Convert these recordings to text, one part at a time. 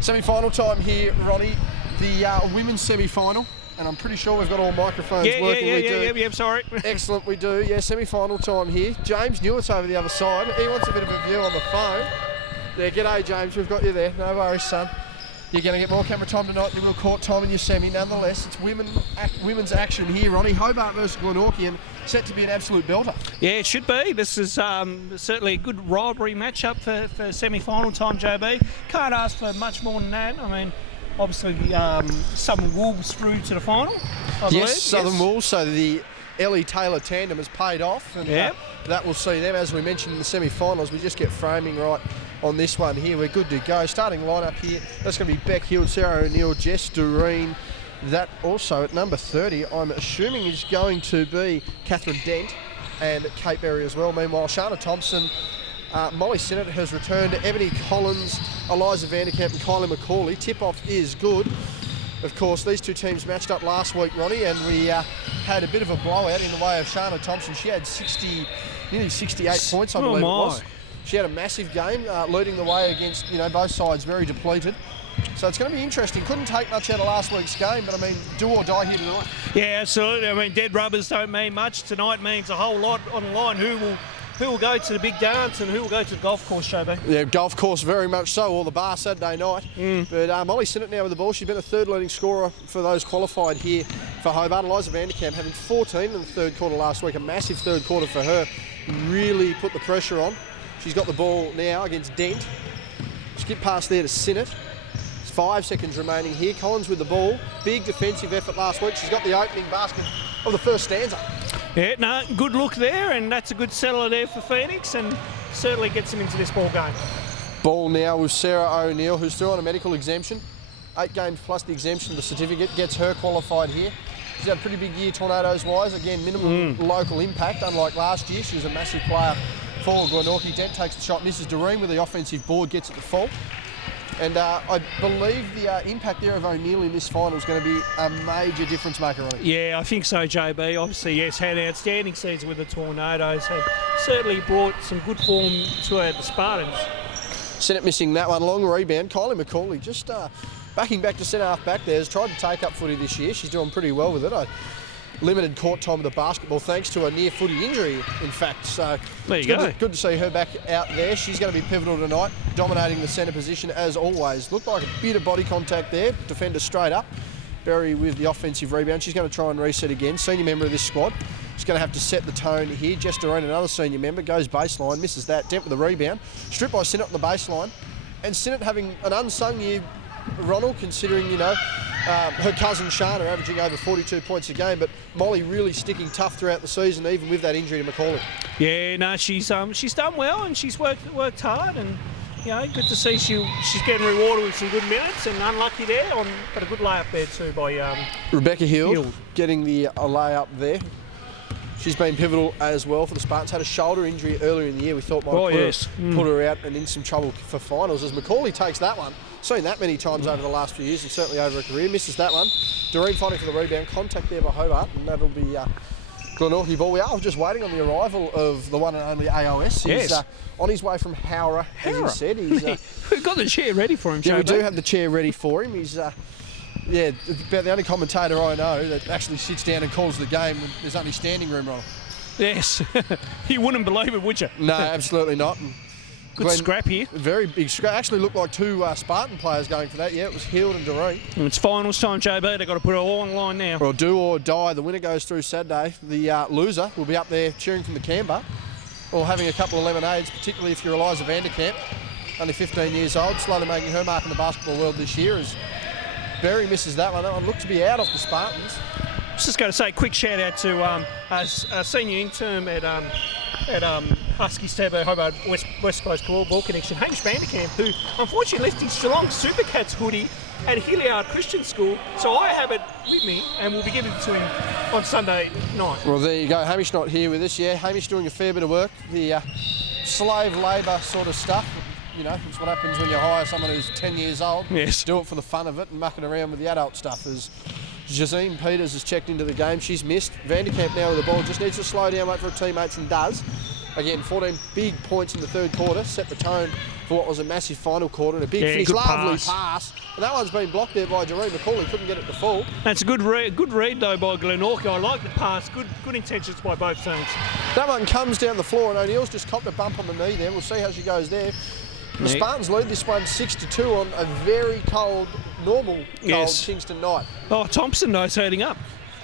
Semi-final time here, Ronnie. The women's semi-final, and I'm pretty sure we've got all microphones working. Yeah, sorry. Excellent, we do. Yeah, semi-final time here. James Newitt's over the other side. He wants a bit of a view on the phone. Yeah, g'day, James. We've got you there. No worries, son. You're going to get more camera time tonight than you will court time in your semi. Nonetheless, it's women's action here, Ronnie. Hobart versus Glenorchy, and set to be an absolute belter. Yeah, it should be. This is certainly a good rivalry matchup for semi-final time, JB. Can't ask for much more than that. I mean, obviously, Southern Wolves through to the final, I believe. Yes, Southern Wolves. So the Ellie Taylor tandem has paid off, and that will see them, as we mentioned in the semi-finals. We just get framing right on this one here. We're good to go. Starting lineup here, that's going to be Beck Hill, Sarah O'Neill, Jess Doreen. That also at number 30, I'm assuming is going to be Catherine Dent and Kate Berry as well. Meanwhile, Shana Thompson, Molly Sinnott has returned, Ebony Collins, Eliza Vanderkamp and Kylie McCauley. Tip-off is good. Of course, these two teams matched up last week, Ronnie, and we had a bit of a blowout in the way of Shana Thompson. She had nearly 68 points, I believe it was. She had a massive game, leading the way against, both sides very depleted. So it's going to be interesting. Couldn't take much out of last week's game, but I mean, do or die here tonight. Yeah, absolutely. I mean, dead rubbers don't mean much. Tonight means a whole lot on the line. Who will go to the big dance and who will go to the golf course, JB? Yeah, golf course very much so, or the bar Saturday night. But Molly Sinnott now with the ball. She's been a third leading scorer for those qualified here for Hobart. Eliza Vanderkamp having 14 in the third quarter last week. A massive third quarter for her. Really put the pressure on. She's got the ball now against Dent. Skip past there to Sinnott. 5 seconds remaining here. Collins with the ball. Big defensive effort last week. She's got the opening basket of the first stanza. Yeah, no, good look there, and that's a good settler there for Phoenix, and certainly gets them into this ball game. Ball now with Sarah O'Neill, who's still on a medical exemption. 8 games plus the exemption, the certificate gets her qualified here. She's had a pretty big year Tornadoes-wise. Again, minimum local impact, unlike last year. She was a massive player for Glenorchy. Dent takes the shot, misses. Doreen with the offensive board gets it to fall. And I believe the impact there of O'Neill in this final is going to be a major difference maker on it. Yeah, I think so, JB. Obviously, yes, had an outstanding season with the Tornadoes. Had certainly brought some good form to the Spartans. Sinnott missing that one. Long rebound. Kylie McCauley just backing back to centre half back there. Has tried to take up footy this year. She's doing pretty well with it. Limited court time with the basketball thanks to a near footy injury, in fact. So there you go. Good to see her back out there. She's going to be pivotal tonight, dominating the centre position as always. Looked like a bit of body contact there. Defender straight up. Berry with the offensive rebound. She's going to try and reset again. Senior member of this squad. She's going to have to set the tone here. Jess Doreen, another senior member, goes baseline, misses that. Dent with the rebound. Stripped by Sinnott on the baseline. And Sinnott having an unsung year, Ronald, considering, her cousin Shana averaging over 42 points a game, but Molly really sticking tough throughout the season, even with that injury to McCauley. Yeah, no, she's done well and she's worked hard, and good to see she's getting rewarded with some good minutes, and unlucky there but a good layup there too by Rebecca Hill getting the layup there. She's been pivotal as well for the Spartans. Had a shoulder injury earlier in the year. We thought might put her out and in some trouble for finals, as McCauley takes that one. Seen that many times over the last few years and certainly over a career. Misses that one. Doreen fighting for the rebound. Contact there by Hobart, and that'll be Glenorchy ball. We are just waiting on the arrival of the one and only AOS. He's on his way from Howrah, as he said. We've got the chair ready for him, Yeah, we do have the chair ready for him. He's about the only commentator I know that actually sits down and calls the game. There's only standing room on. Yes. You wouldn't believe it, would you? No, absolutely not. Good scrap here. Very big scrap. Actually looked like two Spartan players going for that. Yeah, it was Hield and Doreen. And it's finals time, JB. They've got to put it all on the line now. Well, do or die. The winner goes through Saturday. The loser will be up there cheering from the Canberra or having a couple of lemonades, particularly if you're Eliza Vanderkamp, only 15 years old, slowly making her mark in the basketball world this year, as Berry misses that one. That one looked to be out off the Spartans. I was just going to say a quick shout out to our senior intern at Husky's Taboo Hobart West Coast Ball Connection, Hamish Vanderkamp, who unfortunately left his Geelong Supercats hoodie at Hilliard Christian School, so I have it with me and we'll be giving it to him on Sunday night. Well, there you go. Hamish not here with us. Yeah, Hamish doing a fair bit of work. The slave labour sort of stuff. It's what happens when you hire someone who's 10 years old. Yes. Do it for the fun of it and mucking around with the adult stuff. As Jazeen Peters has checked into the game, she's missed. Vanderkamp now with the ball, just needs to slow down, wait for her teammates, and does. Again, 14 big points in the third quarter, set the tone for what was a massive final quarter and a big finish. Good Lovely pass. pass. And that one's been blocked there by Jerome McCauley. Couldn't get it to fall. That's a good read though by Glenorchy. I like the pass. Good intentions by both teams. That one comes down the floor and O'Neill's just copped a bump on the knee there. We'll see how she goes there. The Spartans lead this one 6-2 on a very cold, normal cold Kingston night. Oh, Thompson knows hurting up.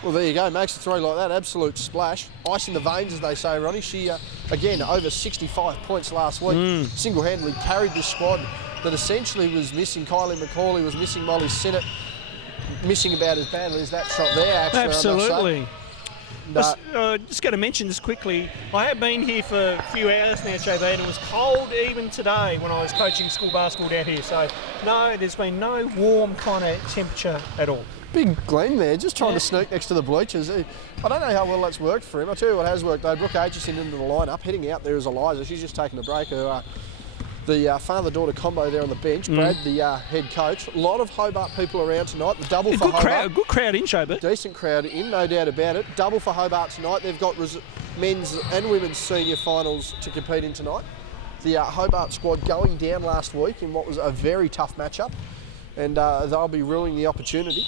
Well, there you go. Makes a throw like that. Absolute splash. Ice in the veins, as they say, Ronnie. She, again, over 65 points last week. Single-handedly carried this squad that essentially was missing Kylie McCauley, was missing Molly Sinnott, missing about as badly as that shot there, actually. Absolutely. Just going to mention this quickly. I have been here for a few hours now, JB, and it was cold even today when I was coaching school basketball down here. So, no, there's been no warm kind of temperature at all. Big Glenn there, just trying to sneak next to the bleachers. I don't know how well that's worked for him. I'll tell you what has worked though. Brooke Aitchison into the lineup, heading out there is Eliza. She's just taking a break. The father-daughter combo there on the bench. Brad, the head coach. A lot of Hobart people around tonight. The double for Hobart. Good crowd in, Shobert. Decent crowd in, no doubt about it. Double for Hobart tonight. They've got men's and women's senior finals to compete in tonight. The Hobart squad going down last week in what was a very tough matchup, and they'll be ruling the opportunity.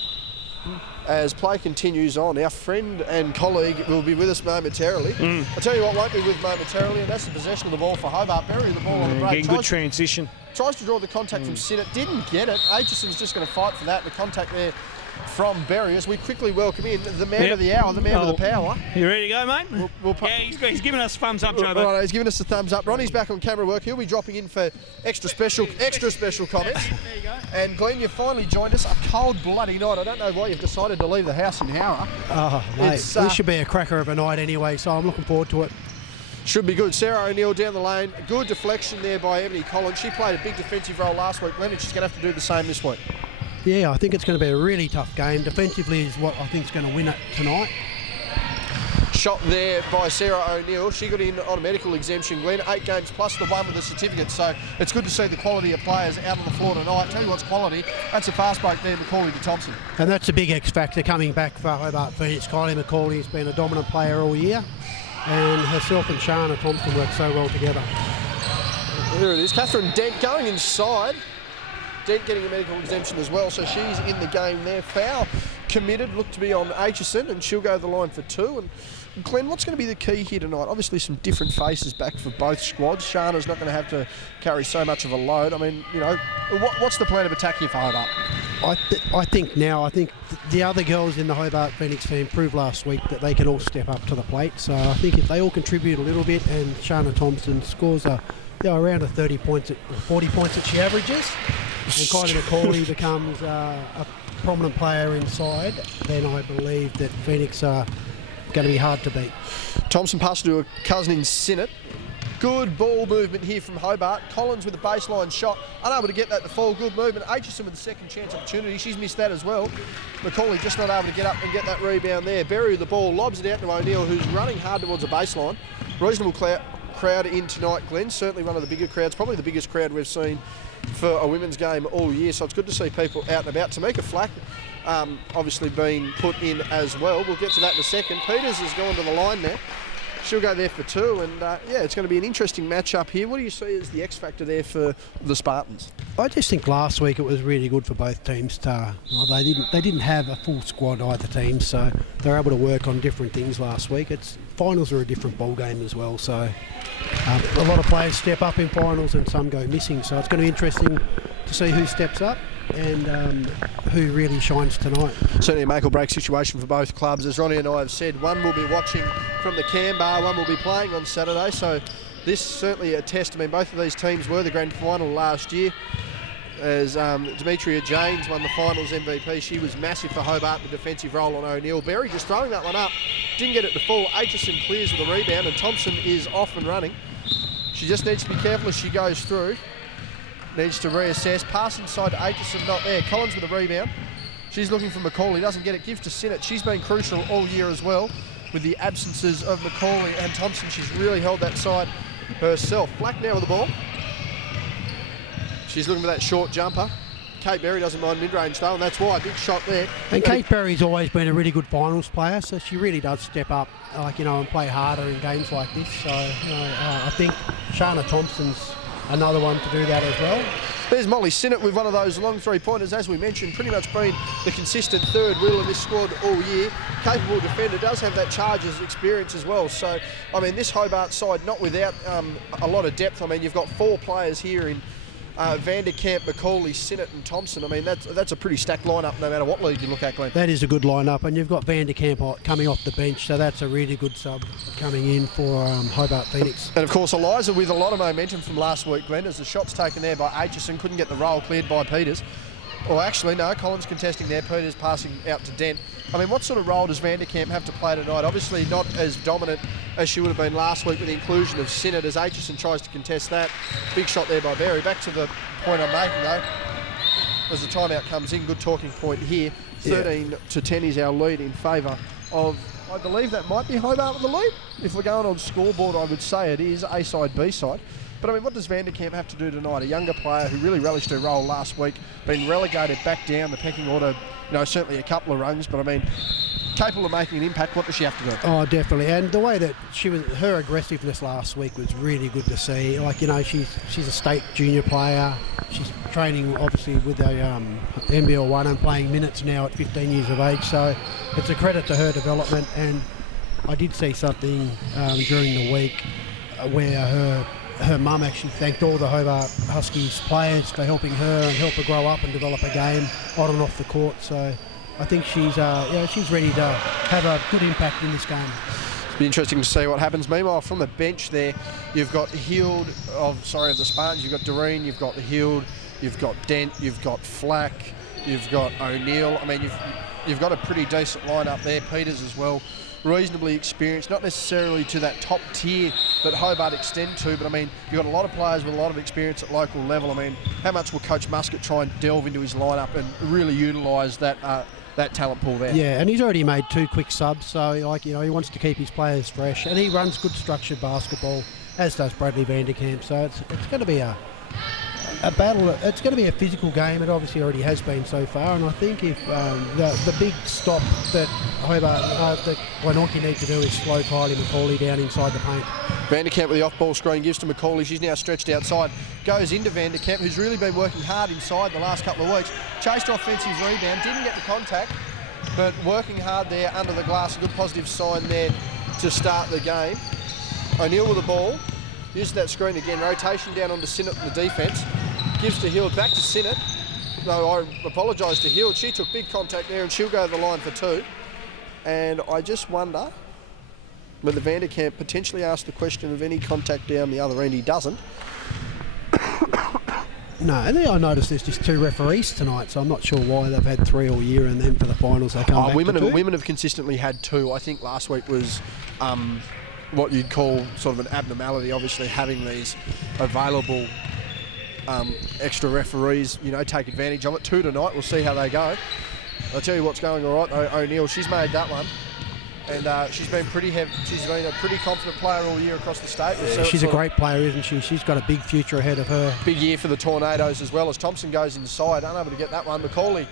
As play continues on, our friend and colleague will be with us momentarily. I'll tell you what won't be with momentarily, and that's the possession of the ball for Hobart. Bury the ball on the break. Getting good transition. Tries to draw the contact from Sinnott, didn't get it. Aitchison's just going to fight for that. The contact there from Berry as we quickly welcome in the man of the hour, the man with the power. You ready to go, mate? He's giving us a thumbs up, Joe. Right, he's giving us a thumbs up. Ronnie's back on camera work. He'll be dropping in for extra special comments. There you go. And Glenn, you finally joined us. A cold bloody night. I don't know why you've decided to leave the house in Howrah. Oh, mate, this should be a cracker of a night anyway, so I'm looking forward to it. Should be good. Sarah O'Neill down the lane. Good deflection there by Emily Collins. She played a big defensive role last week, Glenn, and she's going to have to do the same this week. Yeah, I think it's going to be a really tough game. Defensively is what I think is going to win it tonight. Shot there by Sarah O'Neill. She got in on a medical exemption, Glenn. 8 games plus the one with a certificate. So it's good to see the quality of players out on the floor tonight. Tell you what's quality. That's a fast break there, McCauley to Thompson. And that's a big X factor coming back for Hobart Phoenix. Kylie McCauley has been a dominant player all year. And herself and Shana Thompson work so well together. There it is. Catherine Dent going inside. Dent getting a medical exemption as well, so she's in the game there. Foul committed, looked to be on Aitchison, and she'll go the line for 2. And Glenn, what's going to be the key here tonight? Obviously some different faces back for both squads. Shana's not going to have to carry so much of a load. I mean, you know, what's the plan of attack here for Hobart? I think the other girls in the Hobart Phoenix team proved last week that they can all step up to the plate. So I think if they all contribute a little bit and Shana Thompson scores around 40 points that she averages, and Kylie McCauley becomes a prominent player inside, then I believe that Phoenix are going to be hard to beat. Thompson passes to a cousin in Sinnott. Good ball movement here from Hobart. Collins with a baseline shot, unable to get that to fall. Good movement. Aitchison with the second chance opportunity. She's missed that as well. McCauley just not able to get up and get that rebound there. Berry with the ball, lobs it out to O'Neill, who's running hard towards a baseline. Reasonable crowd in tonight, Glenn. Certainly one of the bigger crowds, probably the biggest crowd we've seen for a women's game all year. So it's good to see people out and about. Tamika Flack obviously being put in as well. We'll get to that in a second. Peters has gone to the line there. She'll go there for 2, and it's going to be an interesting matchup here. What do you see as the X factor there for the Spartans? I just think last week it was really good for both teams. They didn't have a full squad either team, so they were able to work on different things last week. Finals are a different ball game as well, so a lot of players step up in finals and some go missing. So it's going to be interesting to see who steps up and who really shines tonight. Certainly a make or break situation for both clubs. As Ronnie and I have said, one will be watching from the Cam bar, one will be playing on Saturday. So this certainly a test. I mean, both of these teams were the grand final last year. As Demetria Janes won the finals MVP. She was massive for Hobart, the defensive role on O'Neill. Berry just throwing that one up. Didn't get it to fall. Aitchison clears with a rebound and Thompson is off and running. She just needs to be careful as she goes through. Needs to reassess. Pass inside to Aitchison, not there. Collins with a rebound. She's looking for McCauley. Doesn't get it. Gives to Sinnott. She's been crucial all year as well with the absences of McCauley and Thompson. She's really held that side herself. Black now with the ball. She's looking for that short jumper. Kate Berry doesn't mind mid-range though, and that's why a big shot there. And Kate Berry's always been a really good finals player, so she really does step up, and play harder in games like this. So I think Shana Thompson's another one to do that as well. There's Molly Sinnott with one of those long three-pointers, as we mentioned, pretty much been the consistent third wheel of this squad all year. Capable defender, does have that Chargers experience as well. So, I mean, this Hobart side, not without a lot of depth. I mean, you've got 4 players here in Vanderkamp, McCauley, Sinnott and Thompson. I mean, that's a pretty stacked lineup no matter what league you look at, Glenn. That is a good lineup, and you've got Vanderkamp coming off the bench, so that's a really good sub coming in for Hobart Phoenix. And of course, Eliza with a lot of momentum from last week, Glenn, as the shots taken there by Aitchison, couldn't get the roll cleared by Peters. Or actually, no, Collins contesting there, Peters passing out to Dent. I mean, what sort of role does Vanderkamp have to play tonight? Obviously not as dominant as she would have been last week with the inclusion of Sinnott as Aitchison tries to contest that. Big shot there by Berry. Back to the point I'm making though, as the timeout comes in, good talking point here. 13-10 is our lead in favour of, I believe that might be Hobart with the lead. If we're going on scoreboard, I would say it is A side, B side. But I mean, what does Vanderkamp have to do tonight? A younger player who really relished her role last week, been relegated back down the pecking order, you know, certainly a couple of rungs, but I mean, capable of making an impact. What does she have to do? Oh, definitely. And the way that her aggressiveness last week was really good to see. Like, you know, she's a state junior player. She's training obviously with a NBL1 and playing minutes now at 15 years of age. So it's a credit to her development. And I did see something during the week where her mum actually thanked all the Hobart Huskies players for helping her and help her grow up and develop a game on and off the court. So I think she's ready to have a good impact in this game. It'll be interesting to see what happens. Meanwhile, from the bench there, you've got Hield of the Spartans, you've got Doreen, you've got Hield, you've got Dent, you've got Flack, you've got O'Neill. I mean, you've got a pretty decent lineup there. Peters as well. Reasonably experienced, not necessarily to that top tier that Hobart extend to, but I mean, you've got a lot of players with a lot of experience at local level. I mean, how much will Coach Muscat try and delve into his lineup and really utilise that talent pool there? Yeah, and he's already made 2 quick subs, so like, you know, he wants to keep his players fresh, and he runs good structured basketball, as does Bradley Vanderkamp. So it's going to be a battle. It's going to be a physical game. It obviously already has been so far, and I think if the big stop that that Glenorchy need to do is slow Kylie McCauley down inside the paint. Vanderkamp with the off-ball screen gives to McCauley. She's now stretched outside. Goes into Vanderkamp, who's really been working hard inside the last couple of weeks. Chased offensive rebound, didn't get the contact, but working hard there under the glass. A good positive sign there to start the game. O'Neill with the ball. Uses that screen again. Rotation down onto Sinnott in the defence. Gives to Hield, back to Sinnott. No, I apologise to Hield. She took big contact there and she'll go to the line for 2. And I just wonder whether Vanderkamp potentially asked the question of any contact down the other end. He doesn't. No, and then I noticed there's just 2 referees tonight, so I'm not sure why they've had 3 all year, and then for the finals they come back to 2. Women have consistently had 2. I think last week was what you'd call sort of an abnormality, obviously having these available extra referees, you know, take advantage of it. 2 tonight, we'll see how they go. I'll tell you what's going all right. O'Neill, she's made that one. And she's been pretty heavy. She's been a pretty confident player all year across the state. Yeah, she's a great player, isn't she? She's got a big future ahead of her. Big year for the Tornadoes as well, as Thompson goes inside, unable to get that one. McCauley,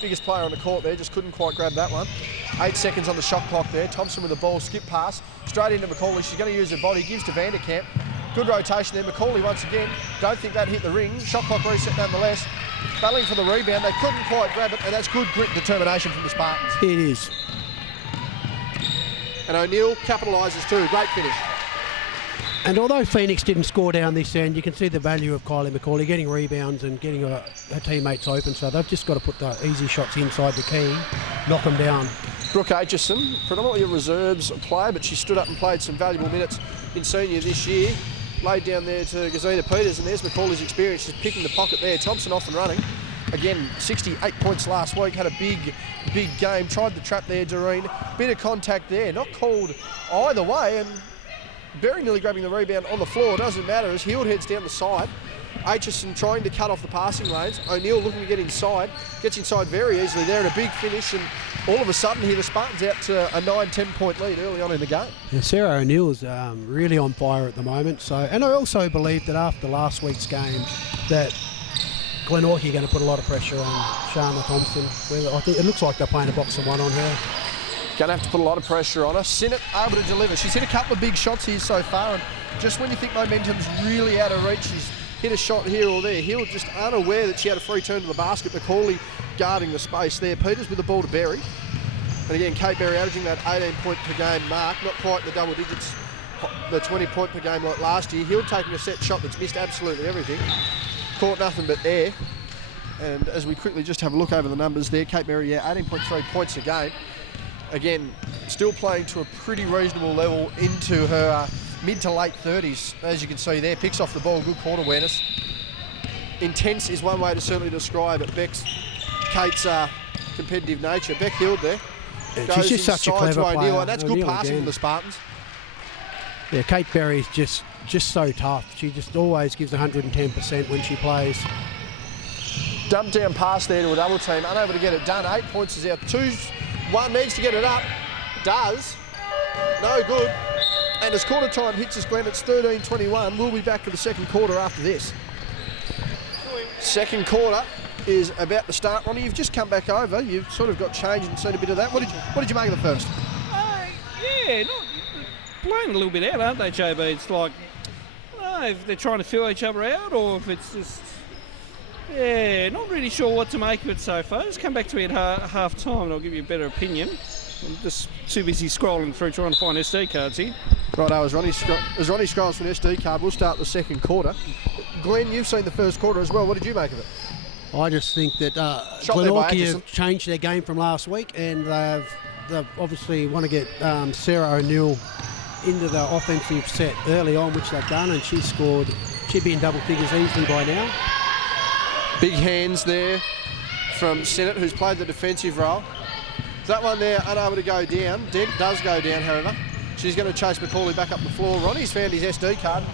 biggest player on the court there, just couldn't quite grab that one. 8 seconds on the shot clock there. Thompson with the ball, skip pass, straight into McCauley. She's going to use her body, gives to Vanderkamp. Good rotation there. McCauley once again. Don't think that hit the ring. Shot clock reset nonetheless. Battling for the rebound. They couldn't quite grab it, and that's good grit and determination from the Spartans. It is. And O'Neill capitalises too. Great finish. And although Phoenix didn't score down this end, you can see the value of Kylie McCauley getting rebounds and getting her teammates open. So they've just got to put the easy shots inside the key, knock them down. Brooke Aitchison, predominantly a reserves player, but she stood up and played some valuable minutes in senior this year. Laid down there to Gazina Peters, and there's McCauley's experience, just picking the pocket there. Thompson off and running. Again, 68 points last week, had a big game. Tried the trap there, Doreen. Bit of contact there, not called either way, and Berry nearly grabbing the rebound on the floor. Doesn't matter as Hield heads down the side. Aitchison trying to cut off the passing lanes. O'Neill looking to get inside. Gets inside very easily there, and a big finish, and all of a sudden here the Spartans out to a 9-10 point lead early on in the game. Yeah, Sarah O'Neill's really on fire at the moment. So, and I also believe that after last week's game that Glenorchy are going to put a lot of pressure on Shana Thompson. I think it looks like they're playing a box and one on her. Going to have to put a lot of pressure on her. Sinnott able to deliver. She's hit a couple of big shots here so far, and just when you think momentum's really out of reach, she's hit a shot here or there. Hill just unaware that she had a free turn to the basket. McCauley guarding the space there. Peters with the ball to Berry. And again, Kate Berry averaging that 18 point per game mark, not quite in the double digits, the 20 point per game like last year. Hill taking a set shot that's missed absolutely everything. Caught nothing but air. And as we quickly just have a look over the numbers there, Kate Berry, 18.3 points a game. Again, still playing to a pretty reasonable level into her mid to late 30s. As you can see there, picks off the ball, good court awareness. Intense is one way to certainly describe it. Kate's competitive nature. Beck Hild there. Yeah, she's just such a clever player. And that's good passing from the Spartans. Yeah, Kate Berry's just so tough. She just always gives 110% when she plays. Dumped down pass there to a double team, unable to get it done. 8 points is out. 2-1 needs to get it up. Does. No good. And as quarter time hits us, Glenn, it's 13-21. We'll be back for the second quarter after this. Second quarter is about to start. Ronnie, you've just come back over. You've sort of got changed and seen a bit of that. What did you make of the first? Yeah, playing a little bit out, aren't they, JB? It's like, if they're trying to feel each other out or if it's just... Yeah, not really sure what to make of it so far. Just come back to me at half time and I'll give you a better opinion. I'm just too busy scrolling through trying to find SD cards here. Righto, as Ronnie scrolls for an SD card, we'll start the second quarter. Glenn, you've seen the first quarter as well. What did you make of it? I just think that Glenorchy have changed their game from last week, and they obviously want to get Sarah O'Neill into the offensive set early on, which they've done, and she'd be in double figures easily by now. Big hands there from Sennett, who's played the defensive role. That one there, unable to go down. Dent does go down, however. She's going to chase McCauley back up the floor. Ronnie's found his SD card.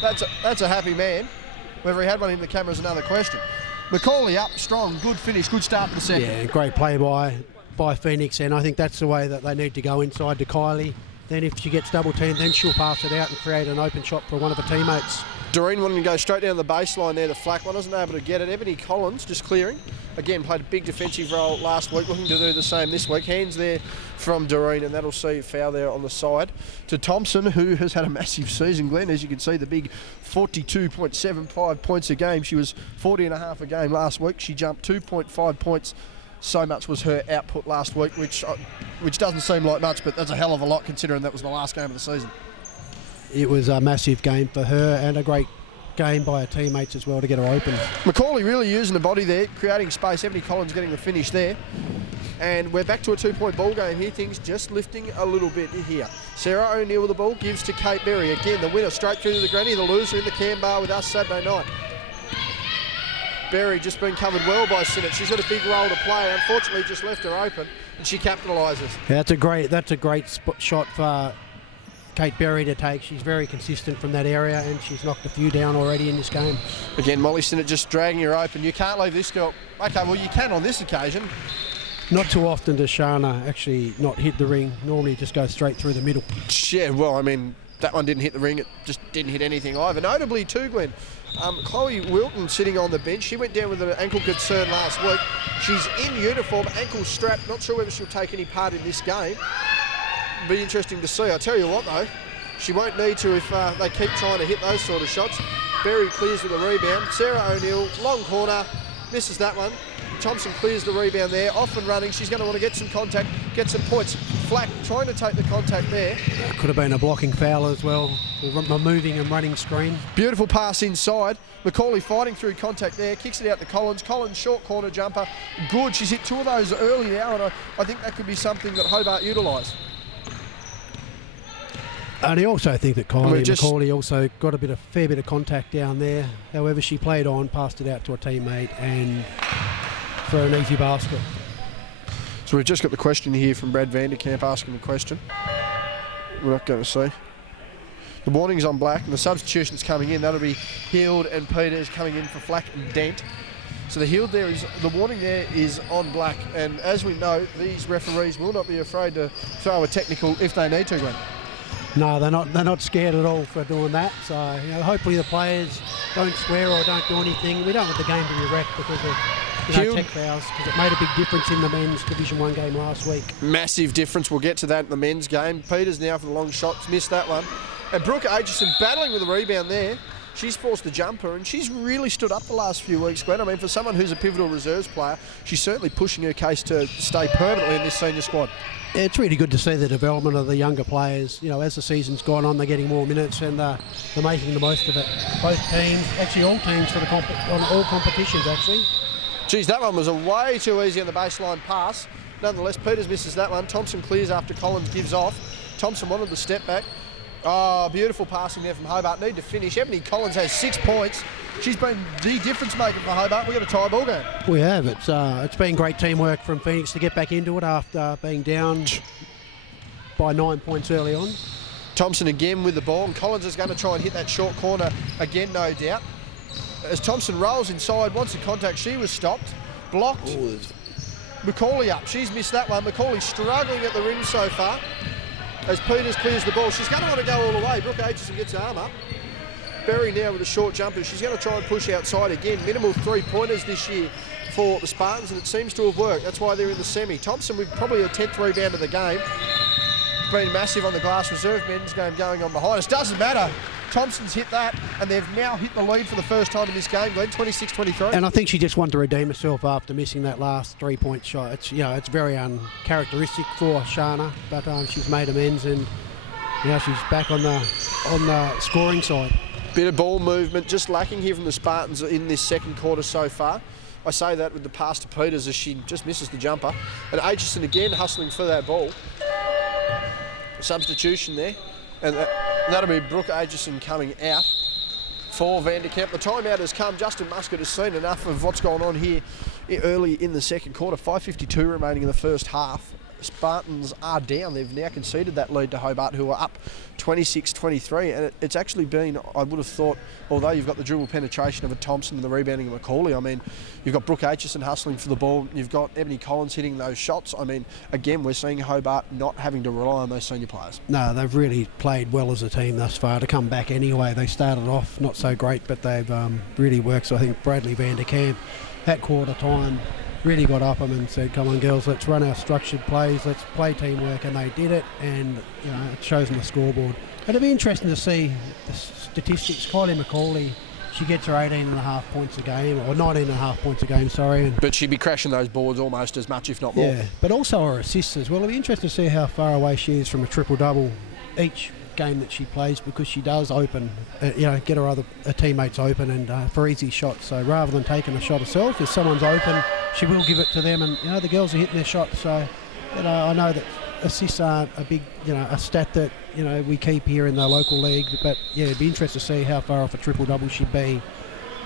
That's a happy man. Whether he had one in the camera is another question. McCauley up, strong, good finish, good start to the second. Yeah, great play by Phoenix, and I think that's the way that they need to go inside to Kylie. Then if she gets double teamed, then she'll pass it out and create an open shot for one of her teammates. Doreen wanting to go straight down the baseline there to Flack. One wasn't able to get it. Ebony Collins just clearing. Again, played a big defensive role last week, looking to do the same this week. Hands there from Doreen, and that'll see a foul there on the side to Thompson, who has had a massive season, Glenn. As you can see, the big 42.75 points a game. She was 40.5 a game last week. She jumped 2.5 points. So much was her output last week, which doesn't seem like much, but that's a hell of a lot considering that was the last game of the season. It was a massive game for her and a great game by her teammates as well to get her open. McCauley really using the body there, creating space. Ebony Collins getting the finish there. And we're back to a 2-point ball game here. Things just lifting a little bit here. Sarah O'Neill with the ball, gives to Kate Berry. Again, the winner straight through to the granny, the loser in the cam bar with us Saturday night. Berry just been covered well by Sinnott. She's got a big role to play. Unfortunately, just left her open, and she capitalises. Yeah, that's a great shot for Kate Berry to take. She's very consistent from that area, and she's knocked a few down already in this game. Again, Molly Sinnott just dragging her open. You can't leave this girl. Okay, well, you can on this occasion. Not too often does Shana actually not hit the ring. Normally just goes straight through the middle. Yeah, well, I mean, that one didn't hit the ring. It just didn't hit anything either. Notably too, Glenn, Chloe Wilton sitting on the bench. She went down with an ankle concern last week. She's in uniform, ankle strapped. Not sure whether she'll take any part in this game. Be interesting to see. I tell you what, though, she won't need to if they keep trying to hit those sort of shots. Berry clears with a rebound. Sarah O'Neill, long corner, misses that one. Thompson clears the rebound there, off and running. She's going to want to get some contact, get some points. Flack trying to take the contact there. Could have been a blocking foul as well. A moving and running screen. Beautiful pass inside. McCauley fighting through contact there, kicks it out to Collins. Collins, short corner jumper. Good. She's hit two of those early now, and I think that could be something that Hobart utilise. And I also think that McCauley also got a fair bit of contact down there. However, she played on, passed it out to a teammate, and for an easy basket. So we've just got the question here from Brad Vanderkamp asking the question. We're not going to see. The warning's on Black, and the substitutions coming in. That'll be Hield and Peters coming in for Flack and Dent. So the warning there is on Black, and as we know, these referees will not be afraid to throw a technical if they need to, Glenn. No, they're not scared at all for doing that. So hopefully the players don't swear or don't do anything. We don't want the game to be wrecked because of tech fouls, because it made a big difference in the men's Division 1 game last week. Massive difference. We'll get to that in the men's game. Peters now for the long shots, missed that one. And Brooke Aitchison battling with the rebound there. She's forced the jumper, and she's really stood up the last few weeks, Glenn. I mean, for someone who's a pivotal reserves player, she's certainly pushing her case to stay permanently in this senior squad. It's really good to see the development of the younger players. You know, as the season's gone on, they're getting more minutes and they're making the most of it. Both teams, actually all teams for on all competitions, actually. Geez, that one was a way too easy on the baseline pass. Nonetheless, Peters misses that one. Thompson clears after Collins gives off. Thompson wanted the step back. Oh, beautiful passing there from Hobart. Need to finish. Ebony Collins has 6 points. She's been the difference maker for Hobart. We've got a tie ball game. We have. It's been great teamwork from Phoenix to get back into it after being down by 9 points early on. Thompson again with the ball, and Collins is going to try and hit that short corner again, no doubt. As Thompson rolls inside, wants the contact, she was stopped, blocked. Ooh. Macaulay up. She's missed that one. Macaulay struggling at the rim so far. As Peters clears the ball, she's going to want to go all the way. Brooke Aitchison gets her arm up. Berry now with a short jumper. She's going to try and push outside again. Minimal 3-pointers this year for the Spartans, and it seems to have worked. That's why they're in the semi. Thompson with probably a 10th rebound of the game. Been massive on the glass. Reserve men's game going on behind us. Doesn't matter. Thompson's hit that, and they've now hit the lead for the first time in this game, Glenn, 26-23. And I think she just wanted to redeem herself after missing that last 3-point shot. It's very uncharacteristic for Shana, but she's made amends, and she's back on the scoring side. Bit of ball movement just lacking here from the Spartans in this second quarter so far. I say that with the pass to Peters as she just misses the jumper. And Aitchison again hustling for that ball. Substitution there. And that'll be Brooke Aitchison coming out for Vanderkamp. The timeout has come. Justin Muscat has seen enough of what's going on here early in the second quarter. 5:52 remaining in the first half. Spartans are down. They've now conceded that lead to Hobart, who are up 26-23, and it's actually been, I would have thought, although you've got the dribble penetration of a Thompson and the rebounding of Macaulay, I mean, you've got Brooke Aitchison hustling for the ball, you've got Ebony Collins hitting those shots. I mean, again, we're seeing Hobart not having to rely on those senior players. No, they've really played well as a team thus far to come back anyway. They started off not so great, but they've really worked. So I think Bradley Vanderkamp at quarter time really got up them and said, come on girls, let's run our structured plays, let's play teamwork, and they did it, and it shows on the scoreboard. It'll be interesting to see the statistics. Kylie Macaulay, she gets her 18.5 points a game, or 19.5 points a game, sorry. But she'd be crashing those boards almost as much, if not more. Yeah, but also her assists as well. It'll be interesting to see how far away she is from a triple-double each game that she plays, because she does open, get her teammates open and for easy shots. So rather than taking a shot herself, if someone's open, she will give it to them, and the girls are hitting their shots. So I know that assists aren't a big, a stat that we keep here in the local league, but it'd be interesting to see how far off a triple double she'd be.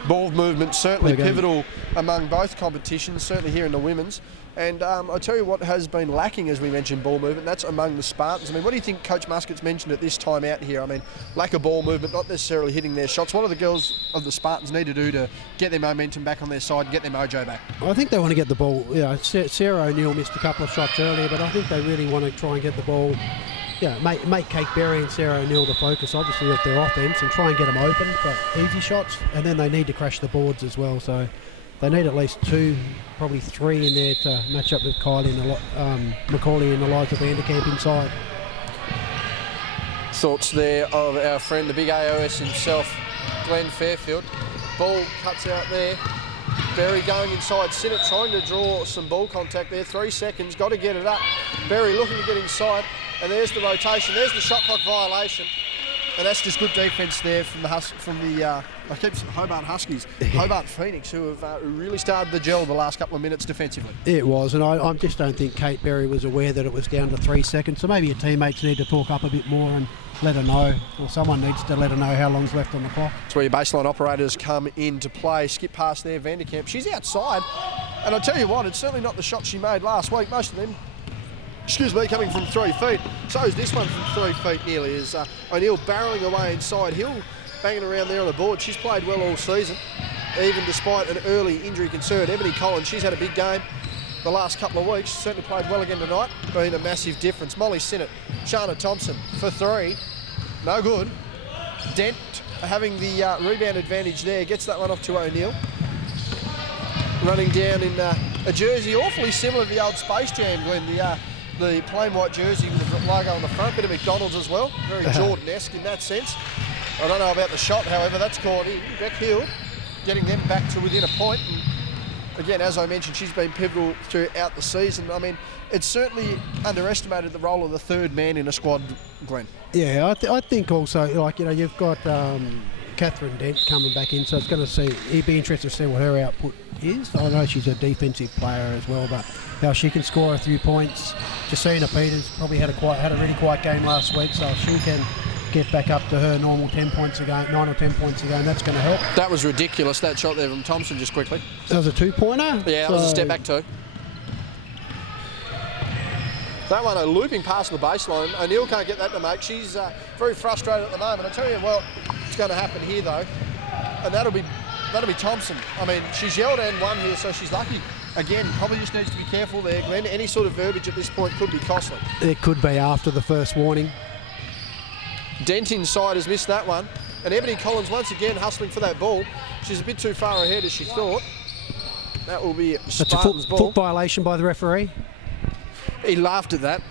Ball movement certainly pivotal among both competitions, certainly here in the women's. And I tell you what has been lacking, as we mentioned, ball movement. That's among the Spartans. I mean, what do you think Coach Muscat's mentioned at this time out here? I mean, lack of ball movement, not necessarily hitting their shots. What do the girls of the Spartans need to do to get their momentum back on their side and get their mojo back? I think they want to get the ball. Sarah O'Neill missed a couple of shots earlier, but I think they really want to try and get the ball. Make Kate Berry and Sarah O'Neill the focus, obviously, of their offence, and try and get them open for easy shots. And then they need to crash the boards as well. So they need at least 2, probably 3 in there to match up with Kylie and Macaulay and Eliza Vanderkamp inside. Thoughts there of our friend, the big AOS himself, Glenn Fairfield. Ball cuts out there. Berry going inside. Sinnott trying to draw some ball contact there. 3 seconds. Got to get it up. Berry looking to get inside. And there's the rotation. There's the shot clock violation. And that's just good defence there from the Hobart Huskies, Hobart Phoenix, who have really started the gel the last couple of minutes defensively. It was, and I just don't think Kate Berry was aware that it was down to 3 seconds. So maybe your teammates need to talk up a bit more and let her know, or someone needs to let her know how long's left on the clock. That's where your baseline operators come into play. Skip past there, Vanderkamp. She's outside, and I'll tell you what, it's certainly not the shot she made last week. Most of them, coming from 3 feet. So is this one from 3 feet nearly, as O'Neill barrelling away inside. Hill banging around there on the board. She's played well all season, even despite an early injury concern. Ebony Collins, she's had a big game the last couple of weeks. Certainly played well again tonight, been a massive difference. Molly Sinnott, Shana Thompson for 3. No good. Dent having the rebound advantage there. Gets that one off to O'Neill. Running down in a jersey awfully similar to the old Space Jam, Glenn. The plain white jersey with the logo on the front, bit of McDonald's as well, very Jordan-esque in that sense. I don't know about the shot, however, that's caught in. Beck Hill getting them back to within a point. And again, as I mentioned, she's been pivotal throughout the season. I mean, it's certainly underestimated the role of the third man in a squad, Glenn. Yeah, I think also, like, you've got Catherine Dent coming back in, so it's going to see. It'd be interesting to see what her output is. I know she's a defensive player as well, but how she can score a few points. Justina Peters probably had a really quiet game last week, so if she can get back up to her normal 10 points a game, 9 or 10 points a game, that's going to help. That was ridiculous, that shot there from Thompson, just quickly. That was a 2-pointer? Yeah, that was a step back too. That one, a looping pass on the baseline. O'Neill can't get that to make. She's very frustrated at the moment. I tell you what, it's going to happen here though, and that'll be Thompson. I mean, she's yelled and won here, so she's lucky. Again, probably just needs to be careful there, Glenn. Any sort of verbiage at this point could be costly. It could be after the first warning. Dent inside has missed that one, and Ebony Collins once again hustling for that ball. She's a bit too far ahead as she thought. That will be Spartan's ball. Foot violation by the referee. He laughed at that.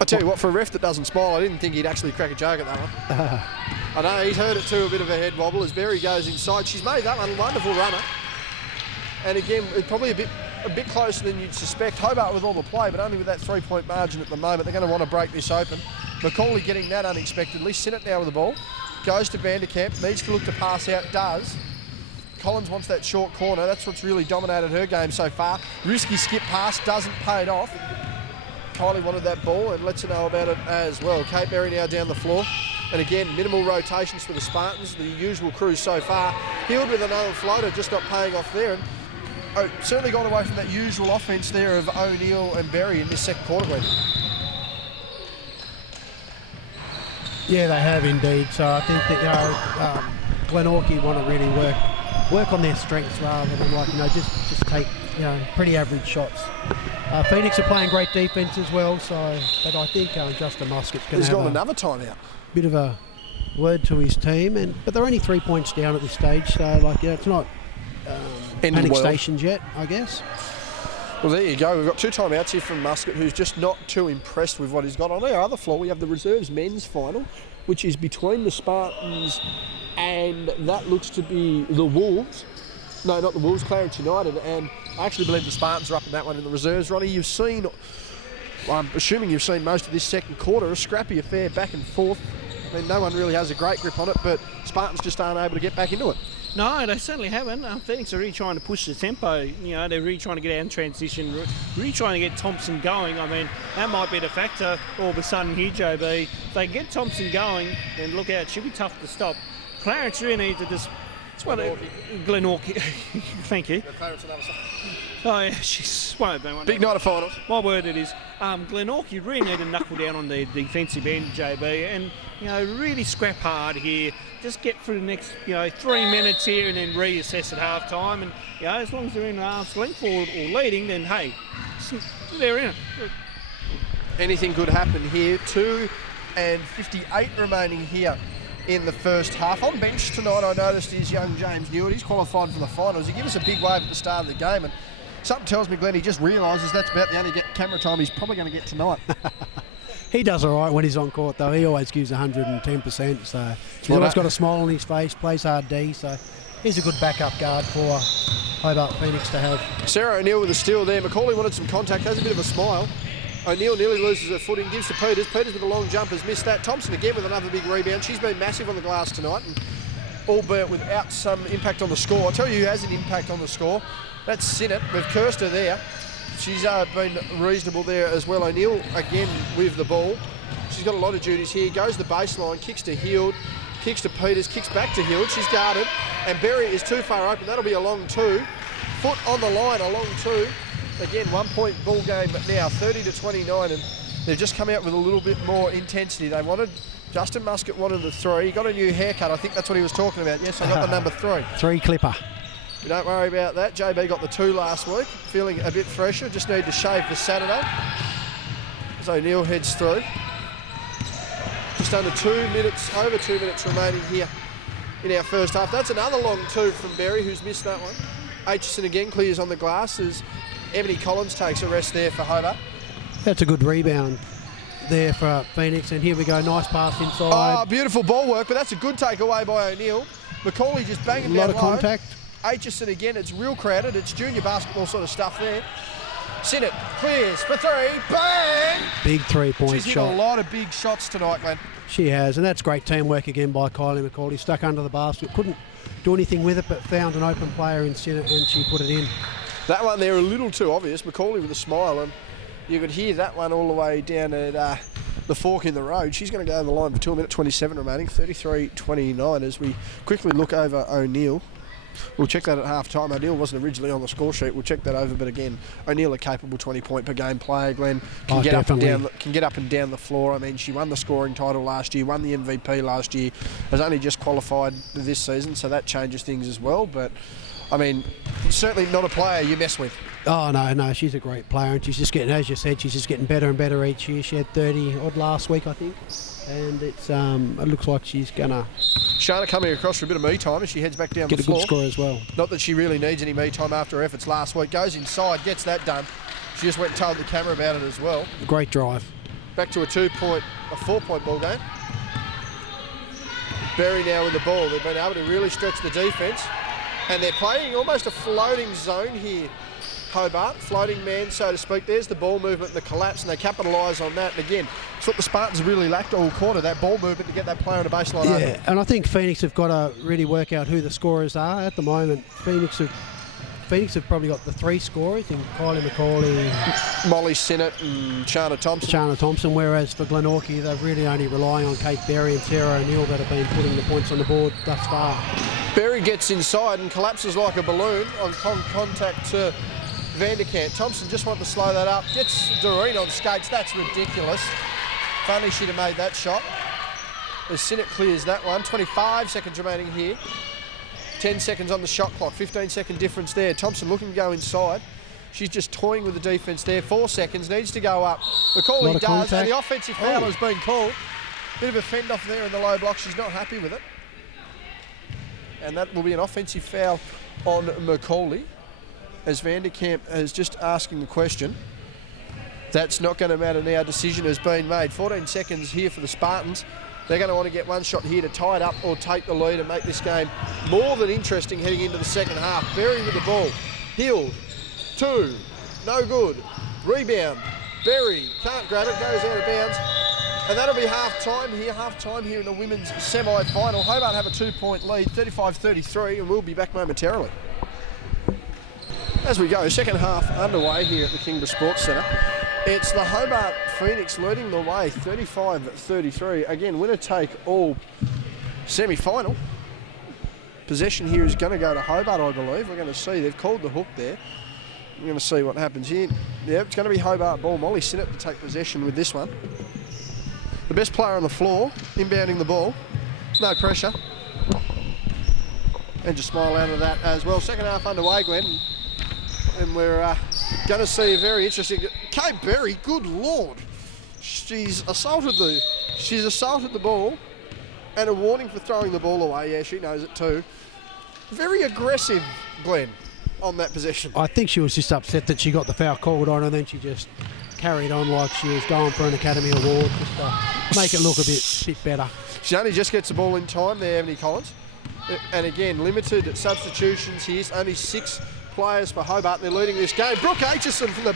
I tell you what, for a ref that doesn't smile, I didn't think he'd actually crack a joke at that one. I know, he's heard it too, a bit of a head wobble as Berry goes inside. She's made that one a wonderful runner. And again, it's probably a bit closer than you'd suspect. Hobart with all the play, but only with that 3-point margin at the moment. They're going to want to break this open. Macaulay getting that unexpectedly. Sinnott now with the ball. Goes to Vanderkamp, needs to look to pass out, does. Collins wants that short corner. That's what's really dominated her game so far. Risky skip pass, doesn't pay it off. Kylie wanted that ball and lets her know about it as well. Kate Berry now down the floor. And again, minimal rotations for the Spartans, the usual crew so far. Healed with another floater, just not paying off there. And certainly gone away from that usual offence there of O'Neill and Berry in this second quarter, Glenn. Yeah, they have indeed. So I think that, Glenorchy want to really work on their strengths rather than just take pretty average shots. Phoenix are playing great defence as well, but I think Justin Muscat's going to have another timeout. Bit of a word to his team, but they're only 3 points down at this stage, so it's not panic stations yet, I guess. Well, there you go. We've got 2 timeouts here from Muscat, who's just not too impressed with what he's got. On our other floor, we have the reserves men's final, which is between the Spartans and that looks to be the Wolves. No, not the Wolves, Clarence United. And I actually believe the Spartans are up in that one in the reserves. Ronnie, I'm assuming you've seen most of this second quarter, a scrappy affair back and forth. I mean, no one really has a great grip on it, but Spartans just aren't able to get back into it. No, they certainly haven't. Phoenix are really trying to push the tempo. They're really trying to get out in transition, really trying to get Thompson going. I mean, that might be the factor all of a sudden here, JB. If they get Thompson going, then look out, it should be tough to stop. Clarence really needs to just... Glenorchy. Thank you. Oh, yeah, she's won't be one. Big night of finals. My word it is. Glenorchy really need to knuckle down on the defensive end, JB, and really scrap hard here. Just get through the next 3 minutes here and then reassess at half time. And as long as they're in an arm's length or leading, then hey, they're in it. Anything could happen here. 2:58 remaining here in the first half. On bench tonight, I noticed is young James Newitt. He's qualified for the finals. He gave us a big wave at the start of the game, and something tells me, Glenn, he just realises that's about the only camera time he's probably going to get tonight. He does all right when he's on court, though. He always gives 110%. So he's always got a smile on his face, plays hard D. So he's a good backup guard for Hobart Phoenix to have. Sarah O'Neill with a steal there. Macaulay wanted some contact, has a bit of a smile. O'Neill nearly loses her footing, gives to Peters. Peters with a long jump has missed that. Thompson again with another big rebound. She's been massive on the glass tonight, and albeit without some impact on the score. I'll tell you who has an impact on the score. That's Sinnott. We've cursed her there. She's been reasonable there as well. O'Neill again with the ball. She's got a lot of duties here. Goes to the baseline, kicks to Heald, kicks to Peters, kicks back to Heald. She's guarded, and Berry is too far open. That'll be a long 2. Foot on the line, a long 2. Again, 1 point ball game now, 30-29, and they've just come out with a little bit more intensity. Justin Muscat wanted the 3. He got a new haircut. I think that's what he was talking about. Yes, I got the number 3. 3 clipper. We don't worry about that. JB got the 2 last week, feeling a bit fresher. Just need to shave for Saturday. As O'Neill heads through. Just under 2 minutes, over 2 minutes remaining here in our first half. That's another long 2 from Berry, who's missed that one. Aitchison again clears on the glass as Ebony Collins takes a rest there for Hobart. That's a good rebound. there for Phoenix, and here we go, nice pass inside. Oh, beautiful ball work, but that's a good takeaway by O'Neill. Macaulay just banging A lot down of low. contact. Aitchison again, it's real crowded, it's junior basketball sort of stuff there. Sinnott clears for three, bang! Big 3-point She's hit shot. a lot of big shots tonight, Glenn. She has, and that's great teamwork again by Kylie Macaulay. Stuck under the basket, couldn't do anything with it, but found an open player in Sinnott and she put it in. That one there a little too obvious. Macaulay with a smile, and you could hear that one all the way down at the fork in the road. She's going to go over the line for 2 minutes 27 remaining, 33-29 as we quickly look over O'Neill. We'll check that at half-time. O'Neill wasn't originally on the score sheet. We'll check that over, but again, O'Neill a capable 20-point per game player. Glenn can get up and down the floor. I mean, she won the scoring title last year, won the MVP last year, has only just qualified this season, so that changes things as well. But I mean, certainly not a player you mess with. Oh no, she's a great player, and she's just getting, as you said, she's just getting better and better each year. She had 30 odd last week, I think, and it's it looks like she's gonna Shana coming across for a bit of me time as she heads back down the floor. Get a good score as well. Not that she really needs any me time after her efforts last week. Goes inside, gets that done. She just went and told the camera about it as well. Great drive. Back to a 4-point ball game. Berry now with the ball. They've been able to really stretch the defence, and they're playing almost a floating zone here. Hobart, floating man, so to speak. There's the ball movement and the collapse, and they capitalise on that. And again, it's what the Spartans really lacked all quarter, that ball movement to get that player on a baseline. Yeah, over. and I think Phoenix have got to really work out who the scorers are at the moment. Phoenix have probably got the three scorers in Kylie Macaulay, Molly Sinnott and Shana Thompson. whereas for Glenorchy, they're really only relying on Kate Berry and Sarah O'Neill that have been putting the points on the board thus far. Berry gets inside and collapses like a balloon on contact to Vanderkamp. Thompson just wanted to slow that up. Gets Doreen on skates. That's ridiculous. Funny she'd have made that shot. As Sinnott clears that one. 25 seconds remaining here. 10 seconds on the shot clock. 15-second difference there. Thompson looking to go inside. She's just toying with the defence there. 4 seconds. Needs to go up. Macaulay does. Contact. And the offensive foul has been called. Bit of a fend off there in the low block. She's not happy with it. And that will be an offensive foul on Macaulay, as Vanderkamp is just asking the question. That's not going to matter now. Decision has been made. 14 seconds here for the Spartans. They're going to want to get one shot here to tie it up or take the lead and make this game more than interesting heading into the second half. Berry with the ball. Hill. 2. No good. Rebound. Berry. Can't grab it. Goes out of bounds. And that'll be half-time here in the women's semi-final. Hobart have a 2-point lead, 35-33, and we'll be back momentarily. As we go, second half underway here at the Kingdom Sports Centre. It's the Hobart Phoenix leading the way, 35-33. Again, winner take all semi-final. Possession here is going to go to Hobart, I believe. We're going to see, they've called the hook there. We're going to see what happens here. Yeah, it's going to be Hobart ball. Molly Sinnott to take possession with this one. The best player on the floor, inbounding the ball. No pressure. And just smile out of that as well. Second half underway, Glenn. And we're going to see a very interesting... Kate Berry, good Lord. She's assaulted the ball. And a warning for throwing the ball away. Yeah, she knows it too. Very aggressive, Glenn, on that possession. I think she was just upset that she got the foul called on, and then she just carried on like she was going for an Academy Award, just to make it look a bit better. She only just gets the ball in time there, Ebony Collins. And again, limited substitutions here. Only 6 players for Hobart. They're leading this game. Brooke Aitchison from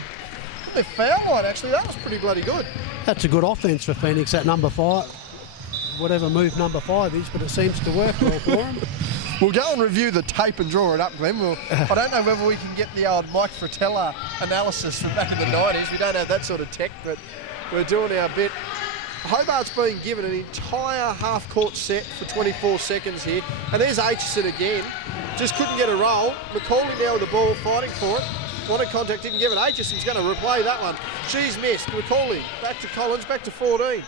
the foul line, actually. That was pretty bloody good. That's a good offence for Phoenix, that number 5. Whatever move number 5 is, but it seems to work well for them. We'll go and review the tape and draw it up, Glenn. I don't know whether we can get the old Mike Fratella analysis from back in the 90s. We don't have that sort of tech, but we're doing our bit. Hobart's being given an entire half-court set for 24 seconds here. And there's Aitchison again. Just couldn't get a roll. Macaulay now with the ball, fighting for it. Wanted contact, didn't give it. Aitchison's going to replay that one. She's missed. Macaulay, back to Collins, back to 14.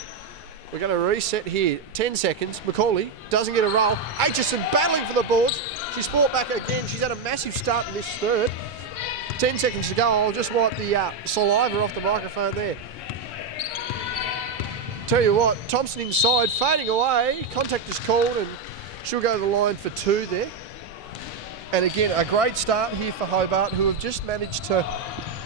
We're going to reset here. 10 seconds. Macaulay doesn't get a roll. Aitchison battling for the boards. She's fought back again. She's had a massive start in this third. 10 seconds to go. I'll just wipe the saliva off the microphone there. Tell you what, Thompson inside, fading away. Contact is called and she'll go to the line for 2 there. And again, a great start here for Hobart, who have just managed to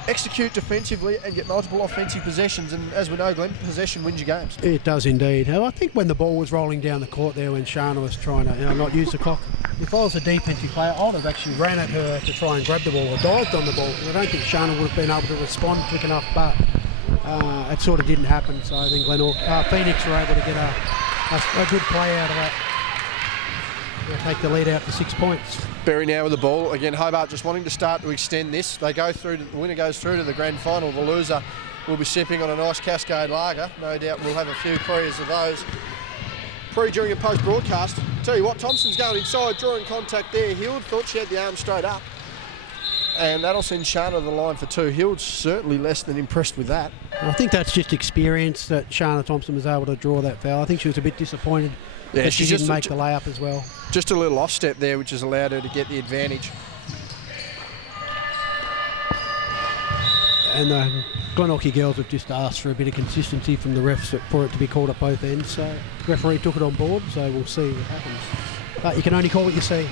execute defensively and get multiple offensive possessions. And as we know, Glenn, possession wins your games. It does indeed. I think when the ball was rolling down the court there, when Shana was trying to not use the clock, if I was a defensive player, I would have actually ran at her to try and grab the ball or dived on the ball. I don't think Shana would have been able to respond quick enough, but it sort of didn't happen. So I think Phoenix were able to get a good play out of that. They'll take the lead out to 6 points. Berry now with the ball. Again, Hobart just wanting to start to extend this. They go through. The winner goes through to the grand final. The loser will be sipping on a nice Cascade lager. No doubt we'll have a few prayers of those pre, during and post broadcast. Tell you what, Thompson's going inside, drawing contact there. Hild thought she had the arm straight up. And that'll send Shana to the line for two. Hild's certainly less than impressed with that. I think that's just experience that Shana Thompson was able to draw that foul. I think she was a bit disappointed that she didn't make the layup as well. Just a little off step there, which has allowed her to get the advantage. And the Glenorchy girls have just asked for a bit of consistency from the refs for it to be called at both ends. So the referee took it on board, so we'll see what happens. But you can only call what you see.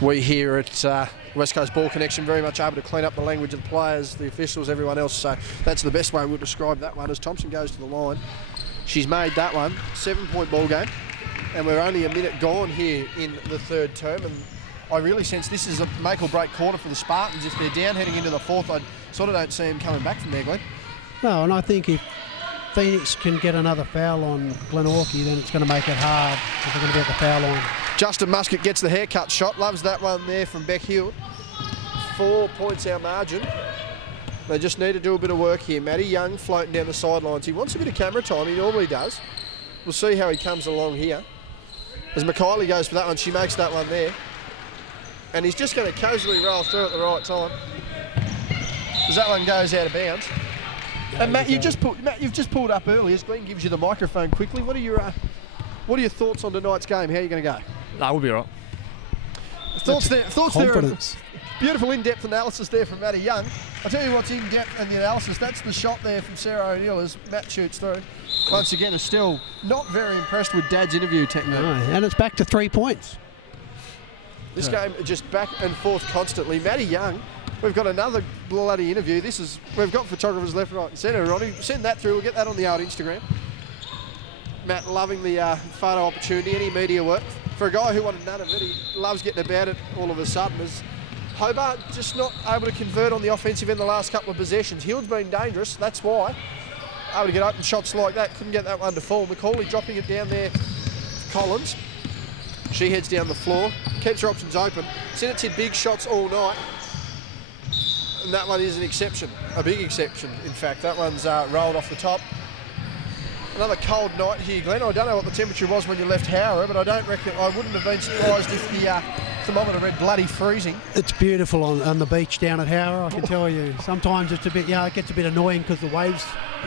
We here at West Coast Ball Connection very much able to clean up the language of the players, the officials, everyone else. So that's the best way we'll describe that one as Thompson goes to the line. She's made that one 7-point ball game, and we're only a minute gone here in the third term. And I really sense this is a make or break quarter for the Spartans. If they're down heading into the fourth, I sort of don't see them coming back from there, Glenn. No, and I think if Phoenix can get another foul on Glenorchy, then it's going to make it hard if they're going to get the foul line. Justin Muscat gets the haircut shot. Loves that one there from Beck Hill. 4 points our margin. They just need to do a bit of work here. Matty Young floating down the sidelines. He wants a bit of camera time. He normally does. We'll see how he comes along here. As McKiley goes for that one, she makes that one there. And he's just going to casually roll through at the right time. As that one goes out of bounds. And Matt, you've just pulled up early. As Glenn gives you the microphone quickly, what are your thoughts on tonight's game? How are you going to go? No, we'll be all right. Thoughts there. Confidence. Beautiful in-depth analysis there from Matty Young. I'll tell you what's in-depth in the analysis. That's the shot there from Sarah O'Neill as Matt shoots through. Once again, is still not very impressed with Dad's interview technique. No, and it's back to 3 points. This game just back and forth constantly. Matty Young, we've got another bloody interview. We've got photographers left, right and centre. Ronnie, send that through. We'll get that on the old Instagram. Matt loving the photo opportunity, any media work. For a guy who wanted none of it, he loves getting about it all of a sudden. As Hobart just not able to convert on the offensive end the last couple of possessions. Hild's been dangerous, that's why. Able to get open shots like that, couldn't get that one to fall. McCauley dropping it down there to Collins. She heads down the floor, keeps her options open. Sennett's hit big shots all night. And that one is an exception, a big exception, in fact. That one's rolled off the top. Another cold night here, Glenn. I don't know what the temperature was when you left Howrah, but I wouldn't have been surprised if the thermometer read bloody freezing. It's beautiful on the beach down at Howrah, I can tell you. Sometimes it's a bit, it gets a bit annoying because the waves,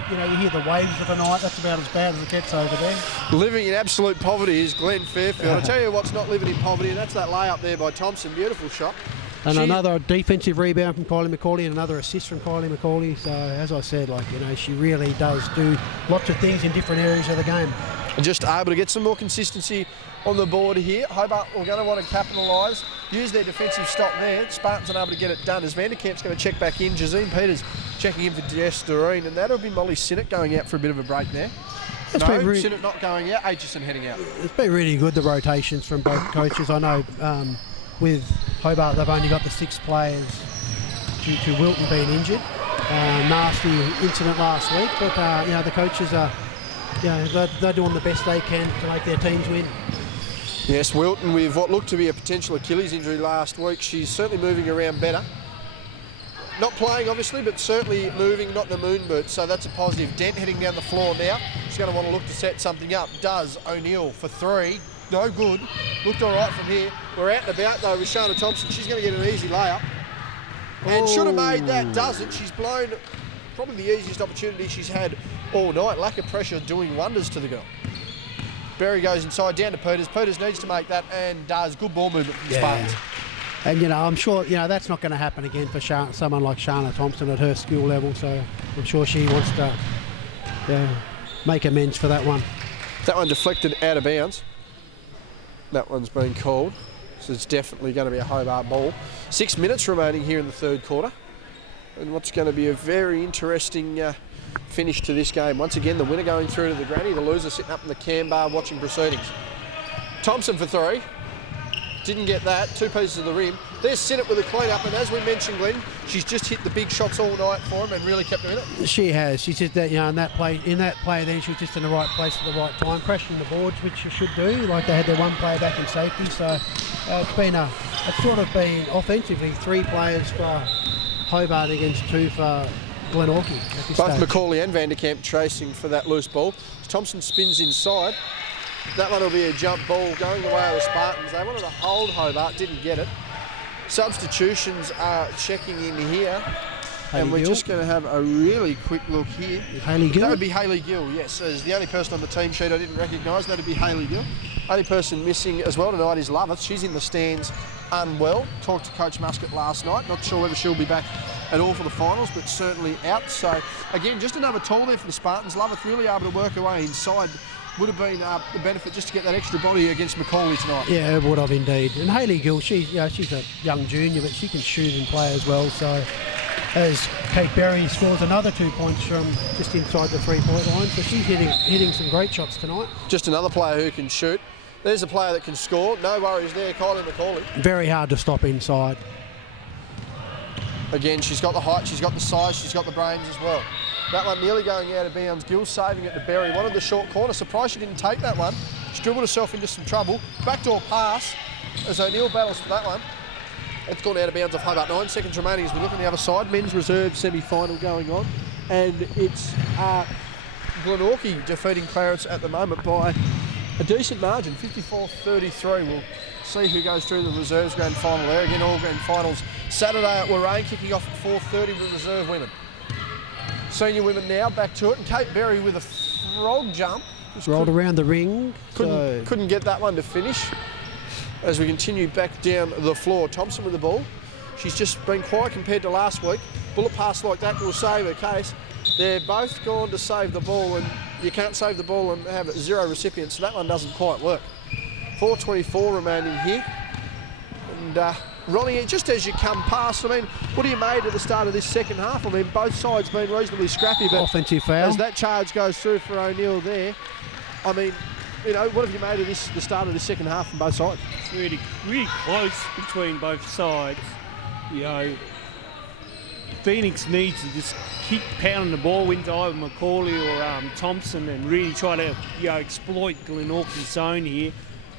you hear the waves of the night. That's about as bad as it gets over there. Living in absolute poverty is Glenn Fairfield. I tell you what's not living in poverty, and that's that layup there by Thompson. Beautiful shot. And another defensive rebound from Kylie McCauley and another assist from Kylie McCauley. So, as I said, she really does do lots of things in different areas of the game. Just able to get some more consistency on the board here. Hobart are going to want to capitalise, use their defensive stop there. Spartans are able to get it done as Vanderkamp's going to check back in. Jazeen Peters checking in for Jess Doreen, and that'll be Molly Sinnott going out for a bit of a break there. Sinnott not going out, Aitchison heading out. It's been really good, the rotations from both coaches. I know with Hobart, they've only got the 6 players due to Wilton being injured. Nasty incident last week, but the coaches are, they're doing the best they can to make their teams win. Yes, Wilton with what looked to be a potential Achilles injury last week. She's certainly moving around better. Not playing, obviously, but certainly moving, not in the moon boot, so that's a positive. Dent heading down the floor now. She's going to want to look to set something up. Does O'Neill for 3. No good. Looked all right from here. We're out and about, though, with Shana Thompson. She's going to get an easy layup. And should have made that, doesn't. She's blown probably the easiest opportunity she's had all night. Lack of pressure doing wonders to the girl. Berry goes inside, down to Peters. Peters needs to make that and does. Good ball movement from the Spartans. And, I'm sure, that's not going to happen again for someone like Shana Thompson at her skill level. So I'm sure she wants to make amends for that one. That one deflected out of bounds. That one's been called. So it's definitely going to be a Hobart ball. 6 minutes remaining here in the third quarter. And what's going to be a very interesting finish to this game. Once again, the winner going through to the granny, the loser sitting up in the cam bar watching proceedings. Thompson for 3. Didn't get that. 2 pieces of the rim. There's Sinnott with a clean-up, and as we mentioned, Glenn, she's just hit the big shots all night for him and really kept her in it. She has. She's just that, in that play then she was just in the right place at the right time, crashing the boards, which she should do. Like they had their one player back in safety, so it's sort of been offensively 3 players for Hobart against 2 for Glenorchy at this Both stage. Macaulay and Vanderkamp chasing for that loose ball. Thompson spins inside. That one will be a jump ball going the way of the Spartans. They wanted to hold Hobart, didn't get it. Substitutions are checking in here. And we're just going to have a really quick look here. Hayley Gill? That would be Hayley Gill, yes. As the only person on the team sheet I didn't recognise, that would be Hayley Gill. Only person missing as well tonight is Loveth. She's in the stands unwell. Talked to Coach Muscat last night. Not sure whether she'll be back at all for the finals, but certainly out. So, again, just another tool there for the Spartans. Loveth really able to work her way inside. Would have been the benefit just to get that extra body against Macaulay tonight. Yeah, it would have indeed. And Hayley Gill, she's a young junior, but she can shoot and play as well. So, as Kate Berry scores another 2 points from just inside the 3-point line, so she's hitting some great shots tonight. Just another player who can shoot. There's a player that can score. No worries there, Kylie Macaulay. Very hard to stop inside. Again, she's got the height, she's got the size, she's got the brains as well. That one nearly going out of bounds. Gill saving it to Berry. Wanted the short corner. Surprised she didn't take that one. She dribbled herself into some trouble. Backdoor pass as O'Neill battles for that one. It's gone out of bounds of Hobart. 9 seconds remaining as we look on the other side. Men's reserve semi-final going on. And it's Glenorchy defeating Clarence at the moment by a decent margin, 54-33. We'll see who goes through the reserves grand final there. Again, all grand finals Saturday at Warrane, kicking off at 4:30 with reserve women. Senior women now, back to it, and Kate Berry with a frog jump. Rolled around the ring. Couldn't get that one to finish. As we continue back down the floor, Thompson with the ball. She's just been quiet compared to last week. Bullet pass like that will save her case. They're both gone to save the ball, and you can't save the ball and have 0 recipients, so that one doesn't quite work. 4:24 remaining here. And Ronnie, just as you come past, I mean, what are you made at the start of this second half? I mean, both sides been reasonably scrappy, but offensive foul. As that charge goes through for O'Neill there, I mean, what have you made of the start of the second half from both sides? It's really, really close between both sides. Phoenix needs to just keep pounding the ball into either Macaulay or Thompson and really try to exploit Glenorchy's zone here.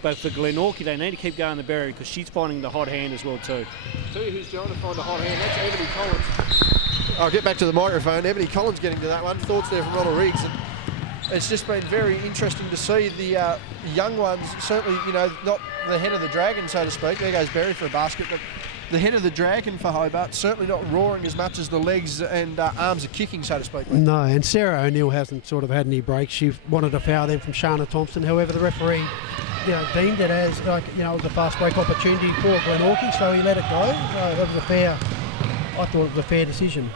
But for Glenorchy, they need to keep going to Berry because she's finding the hot hand as well too. Tell you who's trying to find the hot hand. That's Ebony Collins. I'll get back to the microphone. Ebony Collins getting to that one. Thoughts there from Ronald Riggs. And it's just been very interesting to see the young ones. Certainly, not the head of the dragon, so to speak. There goes Berry for a basket, but the head of the dragon for Hobart certainly not roaring as much as the legs and arms are kicking, so to speak. No, and Sarah O'Neill hasn't sort of had any breaks. She wanted to foul them from Shana Thompson. However, the referee deemed it as it was a fast break opportunity for Glenorchy, so he let it go. So that was I thought it was a fair decision.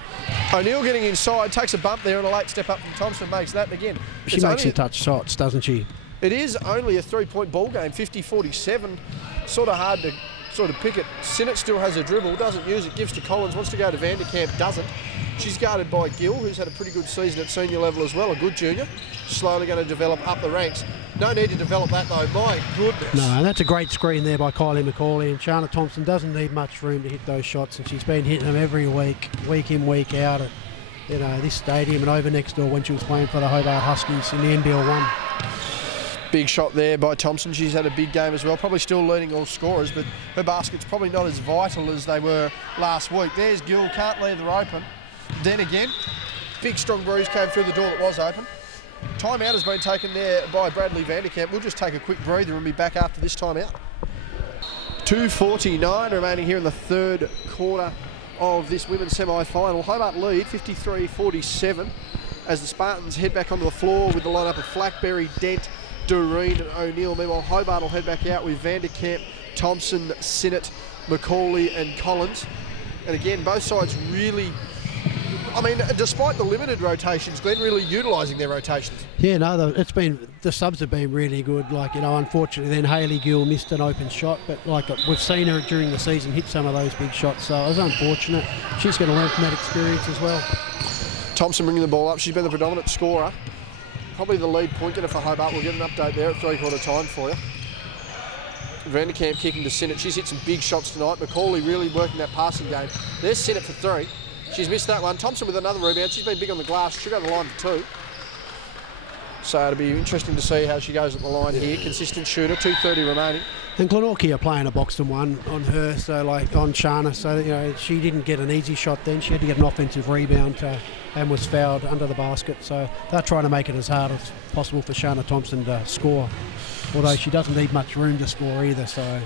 O'Neill getting inside, takes a bump there and a late step up from Thompson, makes that again. She makes some touch shots, doesn't she? It is only a 3-point ball game, 50-47. Sort of hard to pick it. Sinnott still has a dribble, doesn't use it, gives to Collins, wants to go to Vanderkamp, doesn't. She's guarded by Gill, who's had a pretty good season at senior level as well, a good junior. Slowly going to develop up the ranks. No need to develop that though, my goodness. No, that's a great screen there by Kylie Macaulay, and Shana Thompson doesn't need much room to hit those shots, and she's been hitting them every week in, week out at this stadium and over next door when she was playing for the Hobart Huskies in the NBL 1. Big shot there by Thompson. She's had a big game as well. Probably still leading all scorers, but her basket's probably not as vital as they were last week. There's Gill, can't leave her open. Then again, big strong breeze came through the door that was open. Timeout has been taken there by Bradley Vanderkamp. We'll just take a quick breather and be back after this timeout. 2:49 remaining here in the third quarter of this women's semi-final. Hobart lead 53-47 as the Spartans head back onto the floor with the lineup of Flackberry, Dent, Doreen and O'Neill. Meanwhile, Hobart will head back out with Vanderkamp, Thompson, Sinnott, Macaulay and Collins. And again, both sides really, despite the limited rotations, Glenn really utilising their rotations. Yeah, no, it's been the subs have been really good. Like, unfortunately then Hayley Gill missed an open shot, but like we've seen her during the season hit some of those big shots, so it was unfortunate. She's going to learn from that experience as well. Thompson bringing the ball up. She's been the predominant scorer. Probably the lead point getter for Hobart. We'll get an update there at three-quarter time for you. Vanderkamp kicking to Sinnott. She's hit some big shots tonight. Macaulay really working that passing game. There's Sinnott for 3. She's missed that one. Thompson with another rebound. She's been big on the glass. She'll go to the line for 2. So it'll be interesting to see how she goes at the line here. Consistent shooter, 2:30 remaining. And Glenorchy are playing a box-and one on her, so like on Shana, so she didn't get an easy shot then. She had to get an offensive rebound and was fouled under the basket. So they're trying to make it as hard as possible for Shana Thompson to score, although she doesn't need much room to score either. So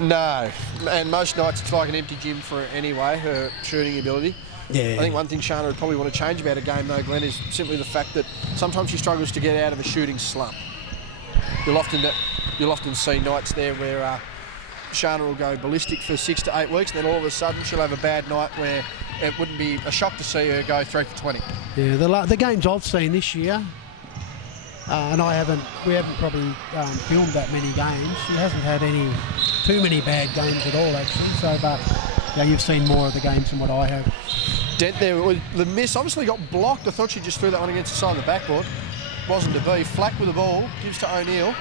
no, and most nights it's like an empty gym for her anyway, her shooting ability. Yeah. I think one thing Shana would probably want to change about a game though, Glenn, is simply the fact that sometimes she struggles to get out of a shooting slump. You'll often see nights there where Shana will go ballistic for 6 to 8 weeks, and then all of a sudden she'll have a bad night where it wouldn't be a shock to see her go 3 for 20. Yeah, the games I've seen this year, and we haven't probably filmed that many games. She hasn't had too many bad games at all actually. So, but you've seen more of the games than what I have. Dent there, the miss obviously got blocked. I thought she just threw that one against the side of the backboard. Wasn't to be. Flack with the ball, gives to O'Neill,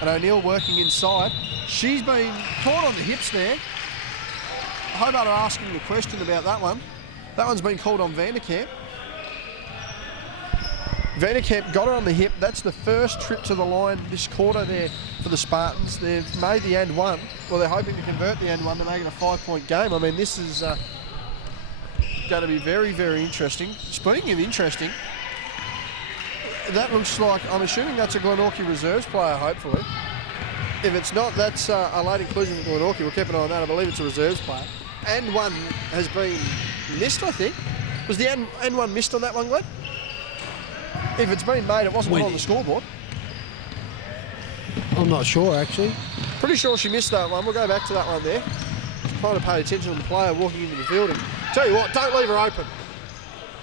and O'Neill working inside. She's been caught on the hips there. Hobart are asking the question about that one. That one's been called on Vanderkamp. Vanderkamp got her on the hip. That's the first trip to the line this quarter there for the Spartans. They've made the and one. Well, they're hoping to convert the and one to make it a 5-point game. I mean, this is going to be very, very interesting. Speaking of interesting, that looks like, I'm assuming that's a Glenorchy reserves player, hopefully. If it's not, that's a late inclusion for Glenorchy. We'll keep an eye on that. I believe it's a reserves player. And one has been missed, I think. Was the and one missed on that one, Glenn? If it's been made, it wasn't on the scoreboard. I'm not sure, actually. Pretty sure she missed that one. We'll go back to that one there. Just trying to pay attention to the player walking into the building. Tell you what, don't leave her open.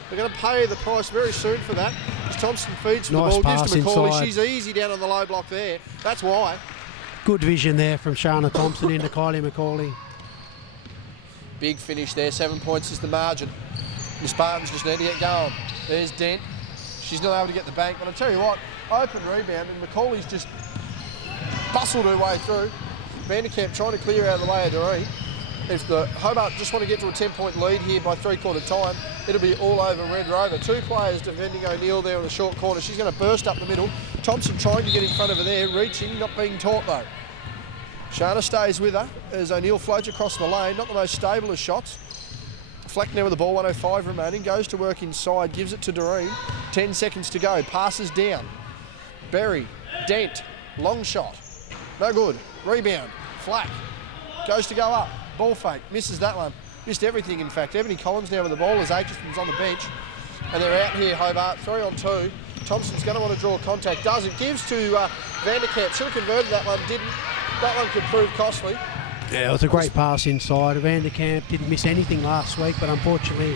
They're going to pay the price very soon for that. As Thompson feeds for Nice the ball, gives to Macaulay. inside. She's easy down on the low block there. That's why. Good vision there from Shana Thompson into Kylie Macaulay. Big finish there. 7 points is the margin. The Spartans just need to get going. There's Dent. She's not able to get the bank, but I'll tell you what, open rebound, and Macaulay's just bustled her way through. Vanderkamp trying to clear out of the way of Doreen. If the Hobart just want to get to a 10-point lead here by three-quarter time, it'll be all over Red Rover. 2 players defending O'Neill there on the short corner. She's going to burst up the middle. Thompson trying to get in front of her there, reaching, not being taught though. Shana stays with her as O'Neill floats across the lane. Not the most stable of shots. Fleck now with the ball, 105 remaining. Goes to work inside, gives it to Doreen. 10 seconds to go. Passes down. Berry, Dent, long shot. No good. Rebound. Flack. Goes to go up. Ball fake. Misses that one. Missed everything, in fact. Ebony Collins now with the ball as Aitchison's on the bench. And they're out here, Hobart. 3 on 2. Thompson's going to want to draw contact. Does it. Gives to Vanderkamp. Should have converted that one. Didn't. That one could prove costly. Yeah, it was a great pass inside. Vanderkamp didn't miss anything last week, but unfortunately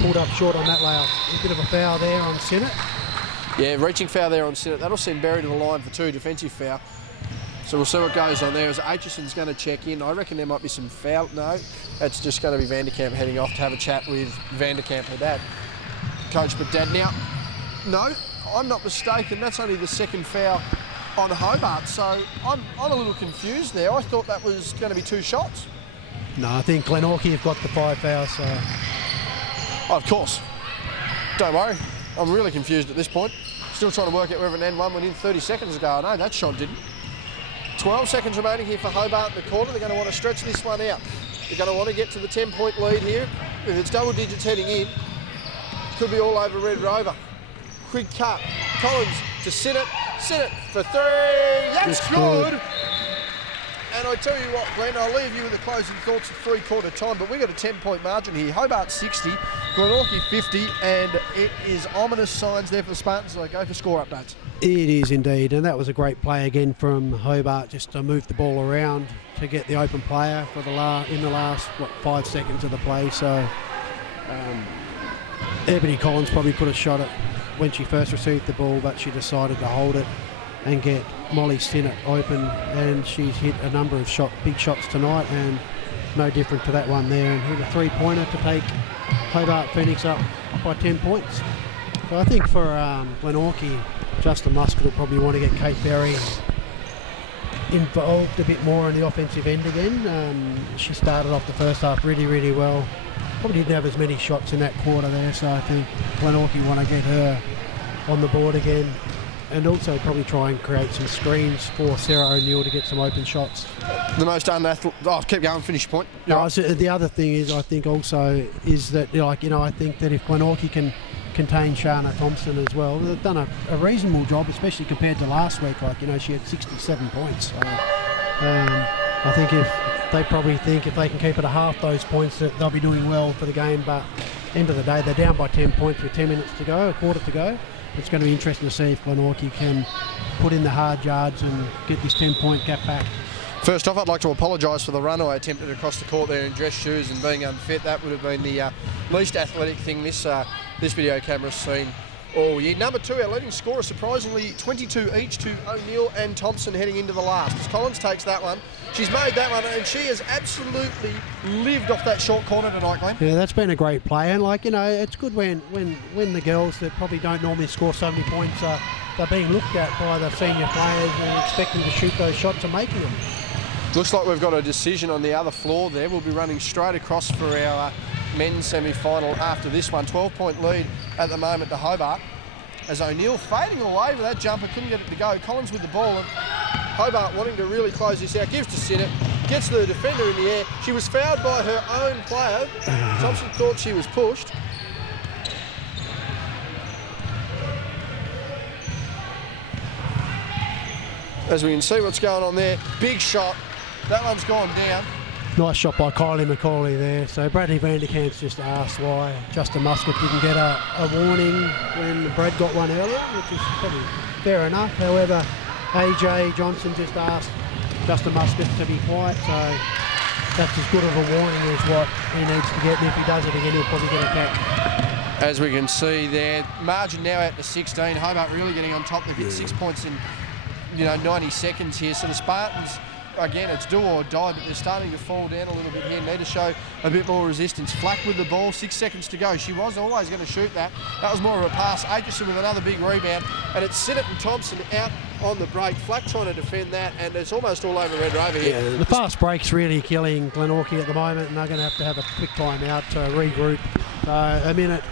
pulled up short on that layup. A bit of a foul there on Sinnott. Yeah, reaching foul there on Sinnott. That'll send Berry to the line for 2, defensive foul. So we'll see what goes on there as Aitchison's going to check in. I reckon there might be some foul. No, it's just going to be Vanderkamp heading off to have a chat with Vanderkamp, her dad. Coach, but Dad. Now, no, I'm not mistaken. That's only the second foul on Hobart, so I'm a little confused there. I thought that was going to be 2 shots. No, I think Glenorchy have got the 5 fouls, so... Oh, of course. Don't worry. I'm really confused at this point. Still trying to work out whether an N1 went in 30 seconds ago. I know that shot didn't. 12 seconds remaining here for Hobart in the corner. They're going to want to stretch this one out. They're going to want to get to the 10-point lead here. If it's double digits heading in, could be all over Red Rover. Quick cut. Collins to Sinnott. Sinnott for 3. That's good. And I tell you what, Glenn, I'll leave you with the closing thoughts of three-quarter time, but we've got a 10-point margin here. Hobart 60, Glenorchy 50, and it is ominous signs there for the Spartans. So go for score updates. It is indeed, and that was a great play again from Hobart, just to move the ball around to get the open player for in the last 5 seconds of the play. So Ebony Collins probably could have shot it when she first received the ball, but she decided to hold it. and get Molly Sinnott open, and she's hit a number of big shots tonight, and no different to that one there, and hit a 3-pointer to take Hobart Phoenix up by 10 points. So I think for Glenorchy, Justin Muscat will probably want to get Kate Berry involved a bit more in the offensive end again. She started off the first half really, really well. Probably didn't have as many shots in that quarter there, so I think Glenorchy want to get her on the board again, and also probably try and create some screens for Sarah O'Neill to get some open shots. The most unathletic... Oh, keep going, finish your point. No, so the other thing is, I think also, is that, I think that if Glenorchy can contain Shana Thompson as well, they've done a reasonable job, especially compared to last week. She had 67 points. So, I think if they can keep it at half those points, that they'll be doing well for the game. But end of the day, they're down by 10 points with 10 minutes to go, a quarter to go. It's going to be interesting to see if Glenorchy can put in the hard yards and get this 10-point gap back. First off, I'd like to apologise for the run I attempted across the court there in dress shoes and being unfit. That would have been the least athletic thing this video camera's seen all year. Number 2, our leading scorer, surprisingly 22 each to O'Neill and Thompson heading into the last. As Collins takes that one, she's made that one, and she has absolutely lived off that short corner tonight, Glenn. Yeah, that's been a great play, and it's good when the girls that probably don't normally score so many points they're being looked at by the senior players and expecting to shoot those shots and making them. Looks like we've got a decision on the other floor there. We'll be running straight across for our men's semi-final after this one. 12-point lead at the moment to Hobart. As O'Neill fading away with that jumper, couldn't get it to go. Collins with the ball, and Hobart wanting to really close this out. Gives to Sinnott, gets the defender in the air. She was fouled by her own player. Thompson thought she was pushed. As we can see what's going on there. Big shot. That one's gone down. Nice shot by Kylie McCauley there. So Bradley Vanderkamp's just asked why Justin Muscat didn't get a warning when Brad got one earlier, which is probably fair enough. However, AJ Johnson just asked Justin Muscat to be quiet, so that's as good of a warning as what he needs to get, and if he does it again, he'll probably get a cap. As we can see there, margin now out to 16. Hobart really getting on top. They've hit 6 points in 90 seconds here. So the Spartans, again, it's do or die, but they're starting to fall down a little bit here. Need to show a bit more resistance. Flack with the ball, 6 seconds to go. She was always going to shoot that. That was more of a pass. Aitchison with another big rebound, and it's Sinnott and Thompson out on the break. Flack trying to defend that, and it's almost all over Red Rover here. Yeah, the fast break's really killing Glenorchy at the moment, and they're going to have a quick time out to regroup. A minute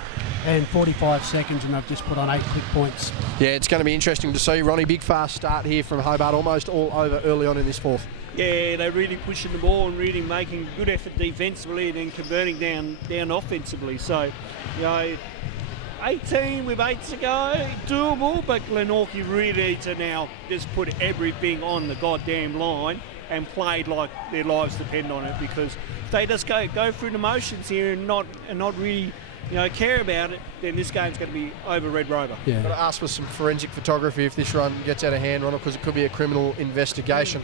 and 45 seconds, and they've just put on 8 quick points. Yeah, it's going to be interesting to see. Ronnie, big fast start here from Hobart, almost all over early on in this fourth. Yeah, they're really pushing the ball and really making good effort defensively and then converting down offensively. So, 18 with 8 to go, doable, but Glenorchy really needs to now just put everything on the goddamn line and played like their lives depend on it, because if they just go through the motions here and not really care about it, then this game's going to be over Red Rover. Yeah. Got to ask for some forensic photography if this run gets out of hand, Ronald, because it could be a criminal investigation.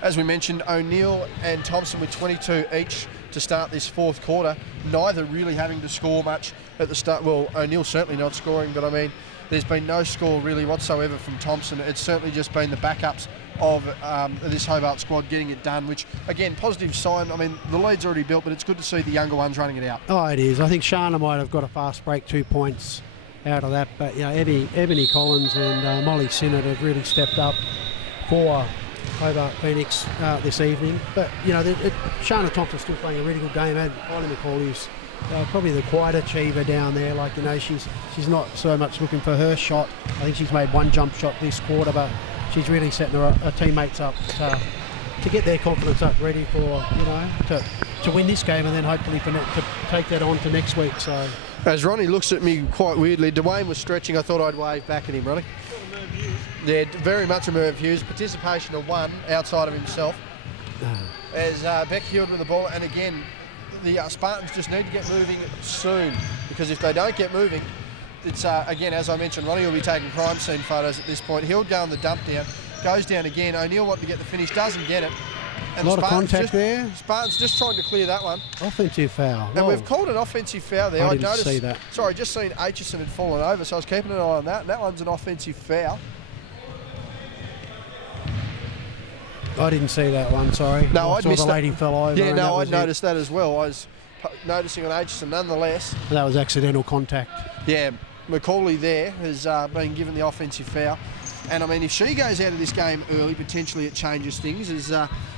As we mentioned, O'Neill and Thompson with 22 each to start this fourth quarter. Neither really having to score much at the start. Well, O'Neill certainly not scoring, but I mean, there's been no score really whatsoever from Thompson. It's certainly just been the backups of this Hobart squad getting it done, which, again, positive sign. I mean, the lead's already built, but it's good to see the younger ones running it out. Oh, it is. I think Shana might have got a fast break, 2 points out of that, but Ebony Collins and Molly Sinnott have really stepped up for Hobart Phoenix this evening. But, Shana Thompson's still playing a really good game, and Kylie McCauley's probably the quiet achiever down there. She's not so much looking for her shot. I think she's made one jump shot this quarter, but she's really setting her teammates up to get their confidence up, ready for to win this game, and then hopefully to take that on to next week. So, as Ronnie looks at me quite weirdly, Dwayne was stretching. I thought I'd wave back at him, Ronnie. Yeah, very much a Merv Hughes. Participation of one outside of himself. As Beck Heald with the ball, and again, the Spartans just need to get moving soon, because if they don't get moving, it's again, as I mentioned, Ronnie will be taking crime scene photos at this point. He'll go on the dump down, goes down again. O'Neill wanting to get the finish, doesn't get it. And a lot of contact there. Spartans just trying to clear that one. Offensive foul. And we've called an offensive foul there. I didn't see that. Sorry, just seen Aitchison had fallen over, so I was keeping an eye on that. And that one's an offensive foul. I didn't see that one, sorry. No, I I'd saw missed the lady that. fell over. Yeah, and no, that I'd was it. noticed that as well. I was noticing on Aitchison nonetheless. That was accidental contact. Yeah, Macaulay there has been given the offensive foul. And I mean, if she goes out of this game early, potentially it changes things. As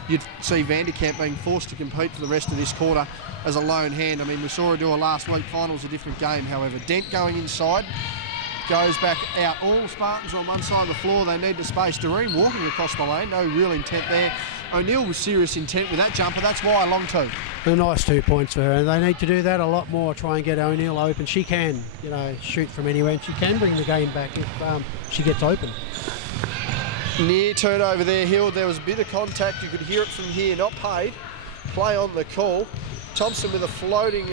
you'd see Vanderkamp being forced to compete for the rest of this quarter as a lone hand. I mean, we saw her do it last week. Finals a different game, however. Dent going inside, goes back out. All Spartans on one side of the floor. They need the space. Doreen walking across the lane. No real intent there. O'Neill with serious intent with that jumper. That's why long two. A nice 2 points for her, and they need to do that a lot more. Try and get O'Neill open. She can, shoot from anywhere, and she can bring the game back if she gets open. Near turnover there, Hill. There was a bit of contact. You could hear it from here. Not paid. Play on the call. Thompson with a floating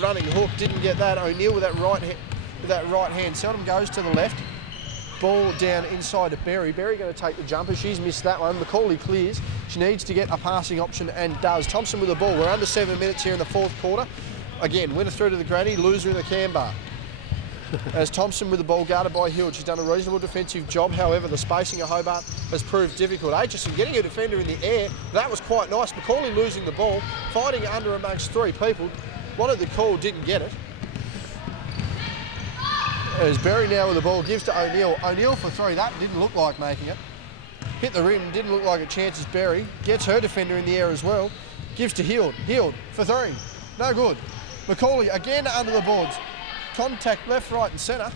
running hook. Didn't get that. O'Neill with that right hand. Seldom goes to the left. Ball down inside to Berry. Berry going to take the jumper. She's missed that one. Macaulay clears. She needs to get a passing option and does. Thompson with the ball. We're under 7 minutes here in the fourth quarter. Again, winner through to the granny, loser in the can bar. As Thompson with the ball guarded by Hill. She's done a reasonable defensive job. However, the spacing of Hobart has proved difficult. Aitchison getting a defender in the air. That was quite nice. Macaulay losing the ball, finding it under amongst three people. Wanted the call, didn't get it. As Berry now with the ball, gives to O'Neill. O'Neill for three. That didn't look like making it. Hit the rim, didn't look like a chance as Berry. Gets her defender in the air as well. Gives to Hield. Hield for three. No good. Macaulay again under the boards. Contact left, right and centre.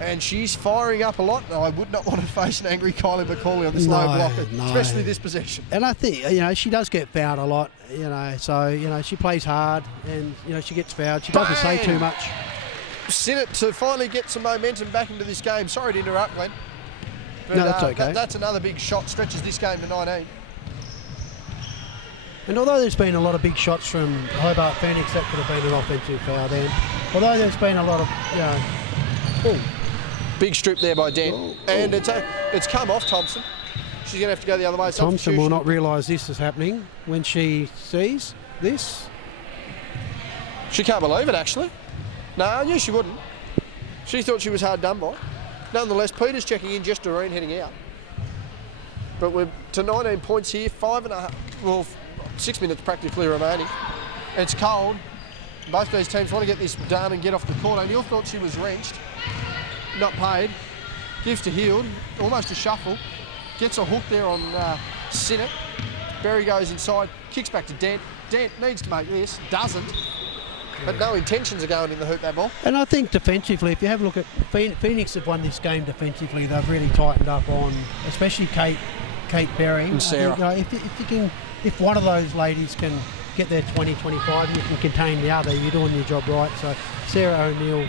And she's firing up a lot. I would not want to face an angry Kylie Macaulay on this low blocker, especially this possession. And I think, she does get fouled a lot, so, she plays hard and, she gets fouled. She doesn't say too much. Sinnott to finally get some momentum back into this game. Sorry to interrupt, Glenn. But, no, that's okay. That's another big shot. Stretches this game to 19. And although there's been a lot of big shots from Hobart Phoenix, that could have been an offensive foul then. Although there's been a lot of, Big strip there by Dan. And it's come off Thompson. She's going to have to go the other way. Thompson will not realise this is happening when she sees this. She can't believe it, actually. No, yeah, she wouldn't. She thought she was hard done by. Nonetheless, Peter's checking in, just Doreen heading out. But we're to 19 points here, 6 minutes practically remaining. It's cold. Both these teams want to get this done and get off the court. O'Neill thought she was wrenched. Not paid. Gives to Hield. Almost a shuffle. Gets a hook there on Sinnott. Berry goes inside. Kicks back to Dent. Dent needs to make this. Doesn't. But no intentions of going in the hoop, that ball. And I think defensively, if you have a look at Phoenix have won this game defensively. They've really tightened up on, especially Kate Berry. And Sarah. If one of those ladies can get their 20, 25 and you can contain the other, you're doing your job right. So Sarah O'Neill,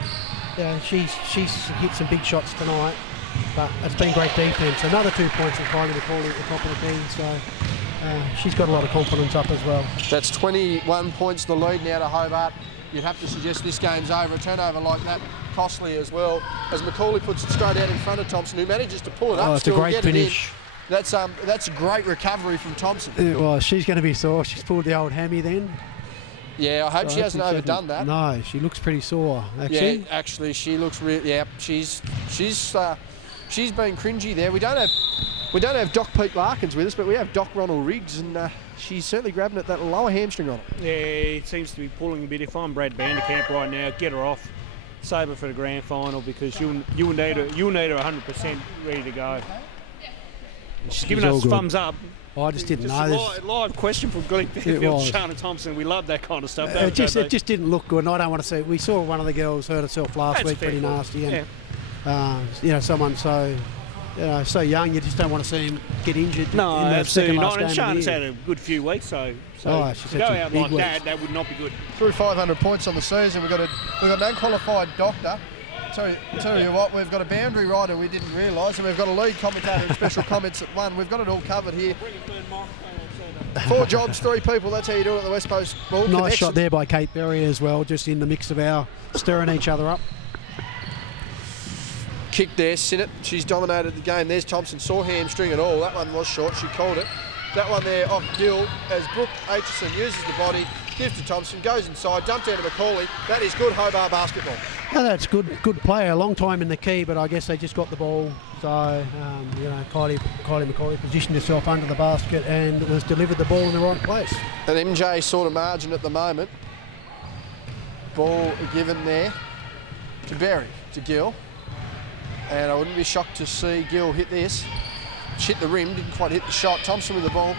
she's hit some big shots tonight, but it's been great defence. Another 2 points from Kylie Macaulay at the top of the key, so she's got a lot of confidence up as well. That's 21 points the lead now to Hobart. You'd have to suggest this game's over. A turnover like that, costly as well. As Macaulay puts it straight out in front of Thompson, who manages to pull it up. It's a great finish. That's a great recovery from Thompson. It was. She's going to be sore. She's pulled the old hammy then. Yeah, I hope she hasn't overdone that. No, she looks pretty sore, actually. Yeah, actually, she looks really. Yeah, she's been cringy there. We don't have Doc Pete Larkins with us, but we have Doc Ronald Riggs, and she's certainly grabbing at that lower hamstring on it. Yeah, it seems to be pulling a bit. If I'm Brad Vanderkamp right now, get her off, save her for the grand final because you'll need her 100% ready to go. She's giving us thumbs up. I just didn't know this. Live question from Glenn Fairfield, Shana Thompson. We love that kind of stuff. It just didn't look good, and I don't want to see it. We saw one of the girls hurt herself last week, pretty nasty, and someone so young, you just don't want to see him get injured. No, in the absolutely second last not. And game of Shana's the had year. a good few weeks, so she's to had go some out big like weeks. that would not be good. Through 500 points on the season, we've got an unqualified doctor. Tell you what, we've got a boundary rider we didn't realise, and we've got a lead commentator and special comments at 1. We've got it all covered here. 4 jobs, 3 people. That's how you do it at the West Coast Ball Nice Connection. shot there by Kate Berry as well, just in the mix of our stirring each other up. Kick there, Sinnott. She's dominated the game. There's Thompson. Saw hamstring and all. That one was short. She called it. That one there off Gill as Brooke Aitchison uses the body, Gives to Thompson, goes inside, dumped down to Macaulay. That is good Hobart basketball. Yeah, that's good player. A long time in the key, but I guess they just got the ball. So, Kylie Macaulay positioned herself under the basket and was delivered the ball in the right place. An MJ sort of margin at the moment. Ball given there to Berry, to Gill. And I wouldn't be shocked to see Gill hit this. Hit the rim, didn't quite hit the shot. Thompson with the ball.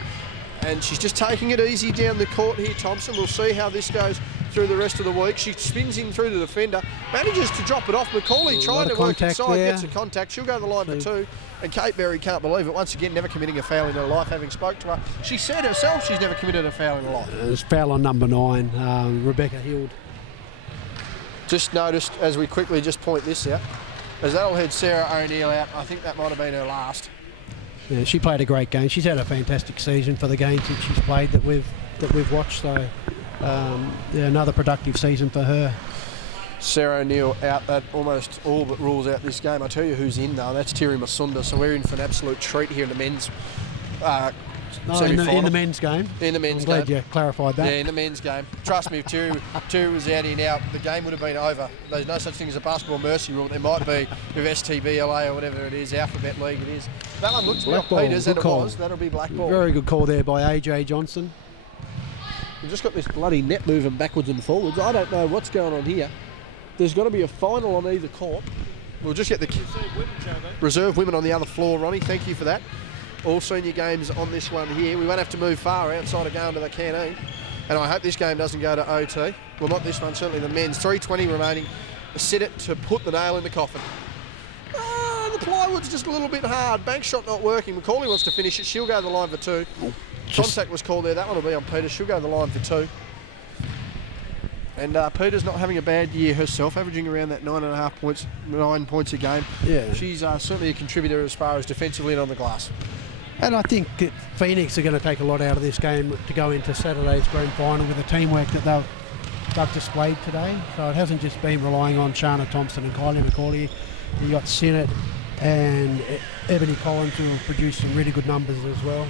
And she's just taking it easy down the court here, Thompson. We'll see how this goes through the rest of the week. She spins in through the defender, manages to drop it off. Macaulay trying to work inside, gets a contact. She'll go to the line for two. And Kate Berry can't believe it. Once again, never committing a foul in her life, having spoke to her. She said herself she's never committed a foul in her life. It's foul on number 9, Rebecca Hild. Just noticed, as we quickly just point this out, as that'll head Sarah O'Neill out, I think that might have been her last. Yeah, she played a great game. She's had a fantastic season for the games that she's played that we've watched. So another productive season for her. Sarah O'Neill out. That almost all but rules out this game. I tell you who's in though. That's Terry Masunda. So we're in for an absolute treat here in the men's in the men's game. In the men's I'm game. glad you clarified that. Yeah, in the men's game. Trust me, if Terry was out here now, the game would have been over. There's no such thing as a basketball mercy rule. There might be with STBLA or whatever it is, Alphabet League it is. That one looks like Peters, and it was. That'll be black ball. Very good call there by AJ Johnson. We've just got this bloody net moving backwards and forwards. I don't know what's going on here. There's got to be a final on either court. We'll just get the reserve women on the other floor, Ronnie. Thank you for that. All senior games on this one here. We won't have to move far outside of going to the canteen. And I hope this game doesn't go to OT. Well, not this one, certainly the men's. 3:20 remaining. Set it to put the nail in the coffin. The plywood's just a little bit hard. Bank shot not working. Macaulay wants to finish it. She'll go to the line for two. Contact was called there. That one will be on Peters. She'll go to the line for two. And Peters not having a bad year herself, averaging around that 9 points a game. Yeah. She's certainly a contributor as far as defensively and on the glass. And I think that Phoenix are going to take a lot out of this game to go into Saturday's grand final with the teamwork that they've displayed today. So it hasn't just been relying on Shana Thompson and Kylie Macaulay. You've got Sinnott and Ebony Collins who have produced some really good numbers as well.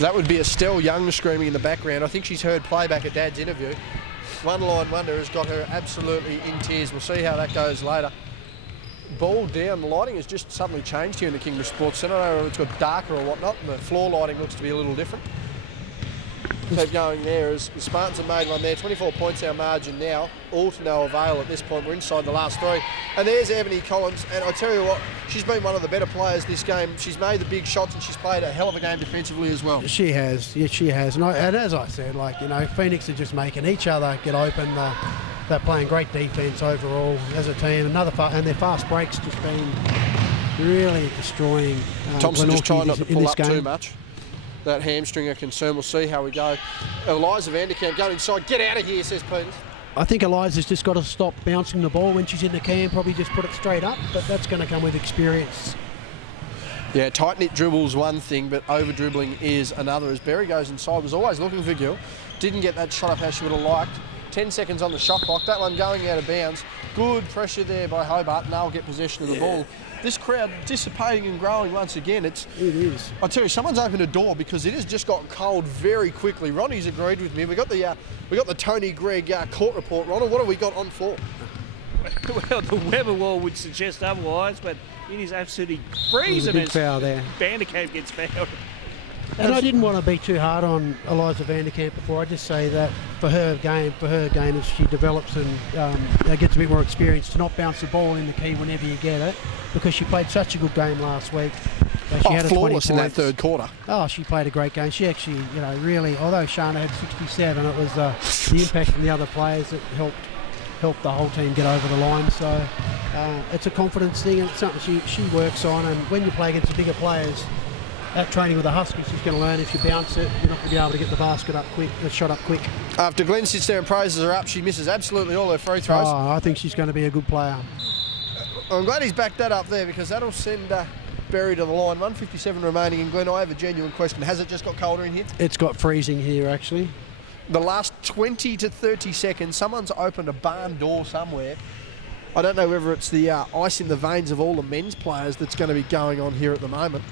That would be Estelle Young screaming in the background. I think she's heard playback at Dad's interview. One line wonder has got her absolutely in tears. We'll see how that goes later. Ball down. The lighting has just suddenly changed here in the Kingbury Sports Centre. I don't know if it's got darker or whatnot. The floor lighting looks to be a little different. Keep going there as the Spartans have made one there. 24 points our margin now. All to no avail at this point. We're inside the last three. And there's Ebony Collins. And I tell you what, she's been one of the better players this game. She's made the big shots and she's played a hell of a game defensively as well. She has. Yes, she has. And as I said, Phoenix are just making each other get open. They're playing great defence overall as a team. And their fast breaks just been really destroying Thompson Glenorchy just trying not to pull up game. too much. That hamstring a concern. We'll see how we go. Eliza Vanderkamp going inside. Get out of here, says Peters. I think Eliza's just got to stop bouncing the ball when she's in the cam, probably just put it straight up, but that's going to come with experience. Yeah, tight-knit dribble's one thing, but over-dribbling is another. As Berry goes inside, was always looking for Gill. Didn't get that shot up how she would have liked. 10 seconds on the shot clock. That one going out of bounds. Good pressure there by Hobart, and they'll get possession of the ball. This crowd dissipating and growing once again. It is. I tell you, someone's opened a door because it has just got cold very quickly. Ronnie's agreed with me. We got the Tony Gregg court report. Ronald, what have we got on for? Well, the weather wall would suggest otherwise, but it is absolutely freezing. Big foul there. Vanderkamp gets fouled. And I didn't want to be too hard on Eliza Vanderkamp before. I just say that for her game as she develops and gets a bit more experience, to not bounce the ball in the key whenever you get it, because she played such a good game last week. She had flawless in that third quarter. Oh, she played a great game. She actually, really, although Shana had 67, it was the impact from the other players that helped the whole team get over the line. So it's a confidence thing, and it's something she works on. And when you play against the bigger players, at training with the Huskies, she's going to learn if you bounce it, you're not going to be able to get the basket up quick, the shot up quick. After Glenn sits there and praises her up, she misses absolutely all her free throws. Oh, I think she's going to be a good player. I'm glad he's backed that up there because that'll send Berry to the line. 1:57 remaining. And Glenn, I have a genuine question. Has it just got colder in here? It's got freezing here, actually. The last 20 to 30 seconds, someone's opened a barn door somewhere. I don't know whether it's the ice in the veins of all the men's players that's going to be going on here at the moment.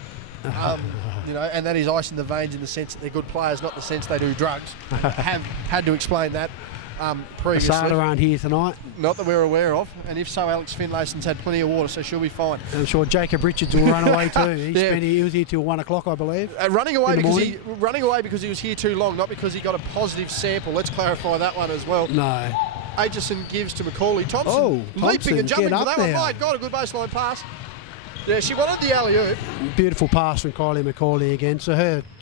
You know, and that is ice in the veins in the sense that they're good players, not the sense they do drugs. Have had to explain that previously. Asada aren't here tonight. Not that we're aware of, and if so, Alex Finlayson's had plenty of water, so she'll be fine. I'm sure Jacob Richards will run away too. He was here till 1 o'clock, I believe. Running away because he was here too long, not because he got a positive sample. Let's clarify that one as well. No. Aitchison gives to Macaulay. Thompson leaping and jumping for that one. My God, a good baseline pass. Yeah, she wanted the alley-oop. Beautiful pass from Kylie Macaulay again. So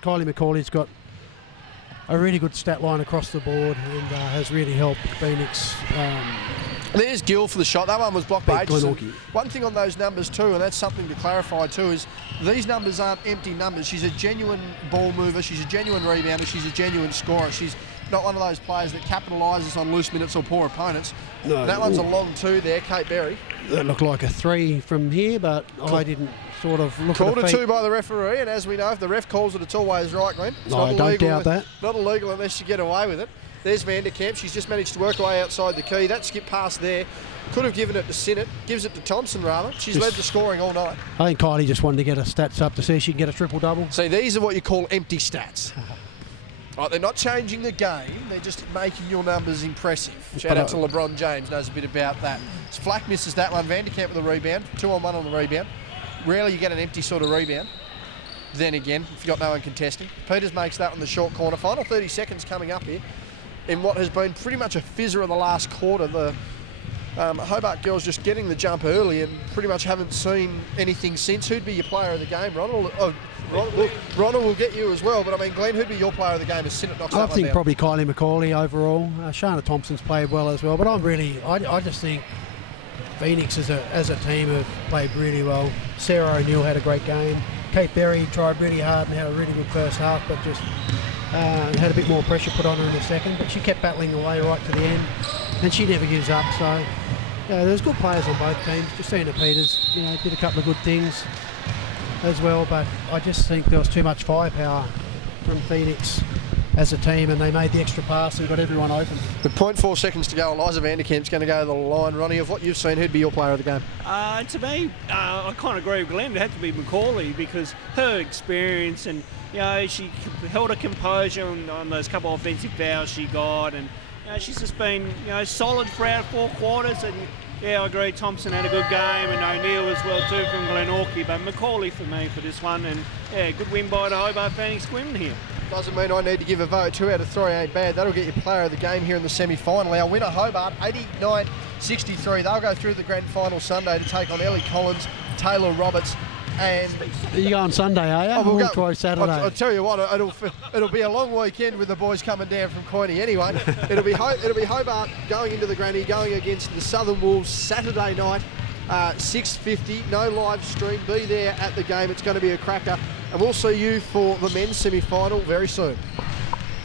Kylie Macaulay's got a really good stat line across the board and has really helped Phoenix. There's Gill for the shot. That one was blocked by Aitchison. Glenorchy. One thing on those numbers too, and that's something to clarify too, is these numbers aren't empty numbers. She's a genuine ball mover. She's a genuine rebounder. She's a genuine scorer. She's not one of those players that capitalises on loose minutes or poor opponents. No. That one's a long two there, Kate Berry. That looked like a 3 from here, but I didn't sort of look Called at a the 2 by the referee, and as we know, if the ref calls it, it's always right, Glenn. It's I don't doubt that. Not illegal unless you get away with it. There's Vanderkamp. She's just managed to work her way outside the key. That skip pass there could have given it to Sinnott. Gives it to Thompson, rather. She's led the scoring all night. I think Kylie just wanted to get her stats up to see if she can get a triple-double. See, these are what you call empty stats. Right, they're not changing the game, they're just making your numbers impressive. Shout out to LeBron James, knows a bit about that. So Flack misses that one, Vanderkamp with a rebound, 2-on-1 on the rebound. Rarely you get an empty sort of rebound. Then again, if you've got no one contesting. Peters makes that on the short corner. Final 30 seconds coming up here in what has been pretty much a fizzer of the last quarter. The Hobart girls just getting the jump early and pretty much haven't seen anything since. Who'd be your player of the game, Ronald? Ronald will get you as well, but I mean, Glenn, who'd be your player of the game as Sinnott knocks that one down? I think probably Kylie Macaulay overall. Shana Thompson's played well as well, but I just think Phoenix as a team have played really well. Sarah O'Neill had a great game. Kate Berry tried really hard and had a really good first half, but just had a bit more pressure put on her in the second, but she kept battling away right to the end, and she never gives up. So there's good players on both teams. Justina Peters, did a couple of good things as well, but I just think there was too much firepower from Phoenix as a team, and they made the extra pass and got everyone open. With 0.4 seconds to go, Eliza Vanderkamp's going to go to the line. Ronnie, of what you've seen, who'd be your player of the game? To me, I kind of agree with Glenn. It had to be Macaulay because her experience and she held her composure on those couple of offensive fouls she got, and she's just been solid throughout 4 quarters. And I agree, Thompson had a good game and O'Neill as well too from Glenorchy, but Macaulay for me for this one, and good win by the Hobart Phoenix women here. Doesn't mean I need to give a vote. 2 out of 3 ain't bad. That'll get you player of the game here in the semi-final. Our winner, Hobart, 89-63. They'll go through the grand final Sunday to take on Ellie Collins, Taylor Roberts, and... You go on Sunday, are you? We'll try Saturday. I'll tell you what, it'll be a long weekend with the boys coming down from Queenie anyway. It'll be Hobart going into the granny, going against the Southern Wolves Saturday night, 6:50. No live stream. Be there at the game. It's going to be a cracker. And we'll see you for the men's semi-final very soon.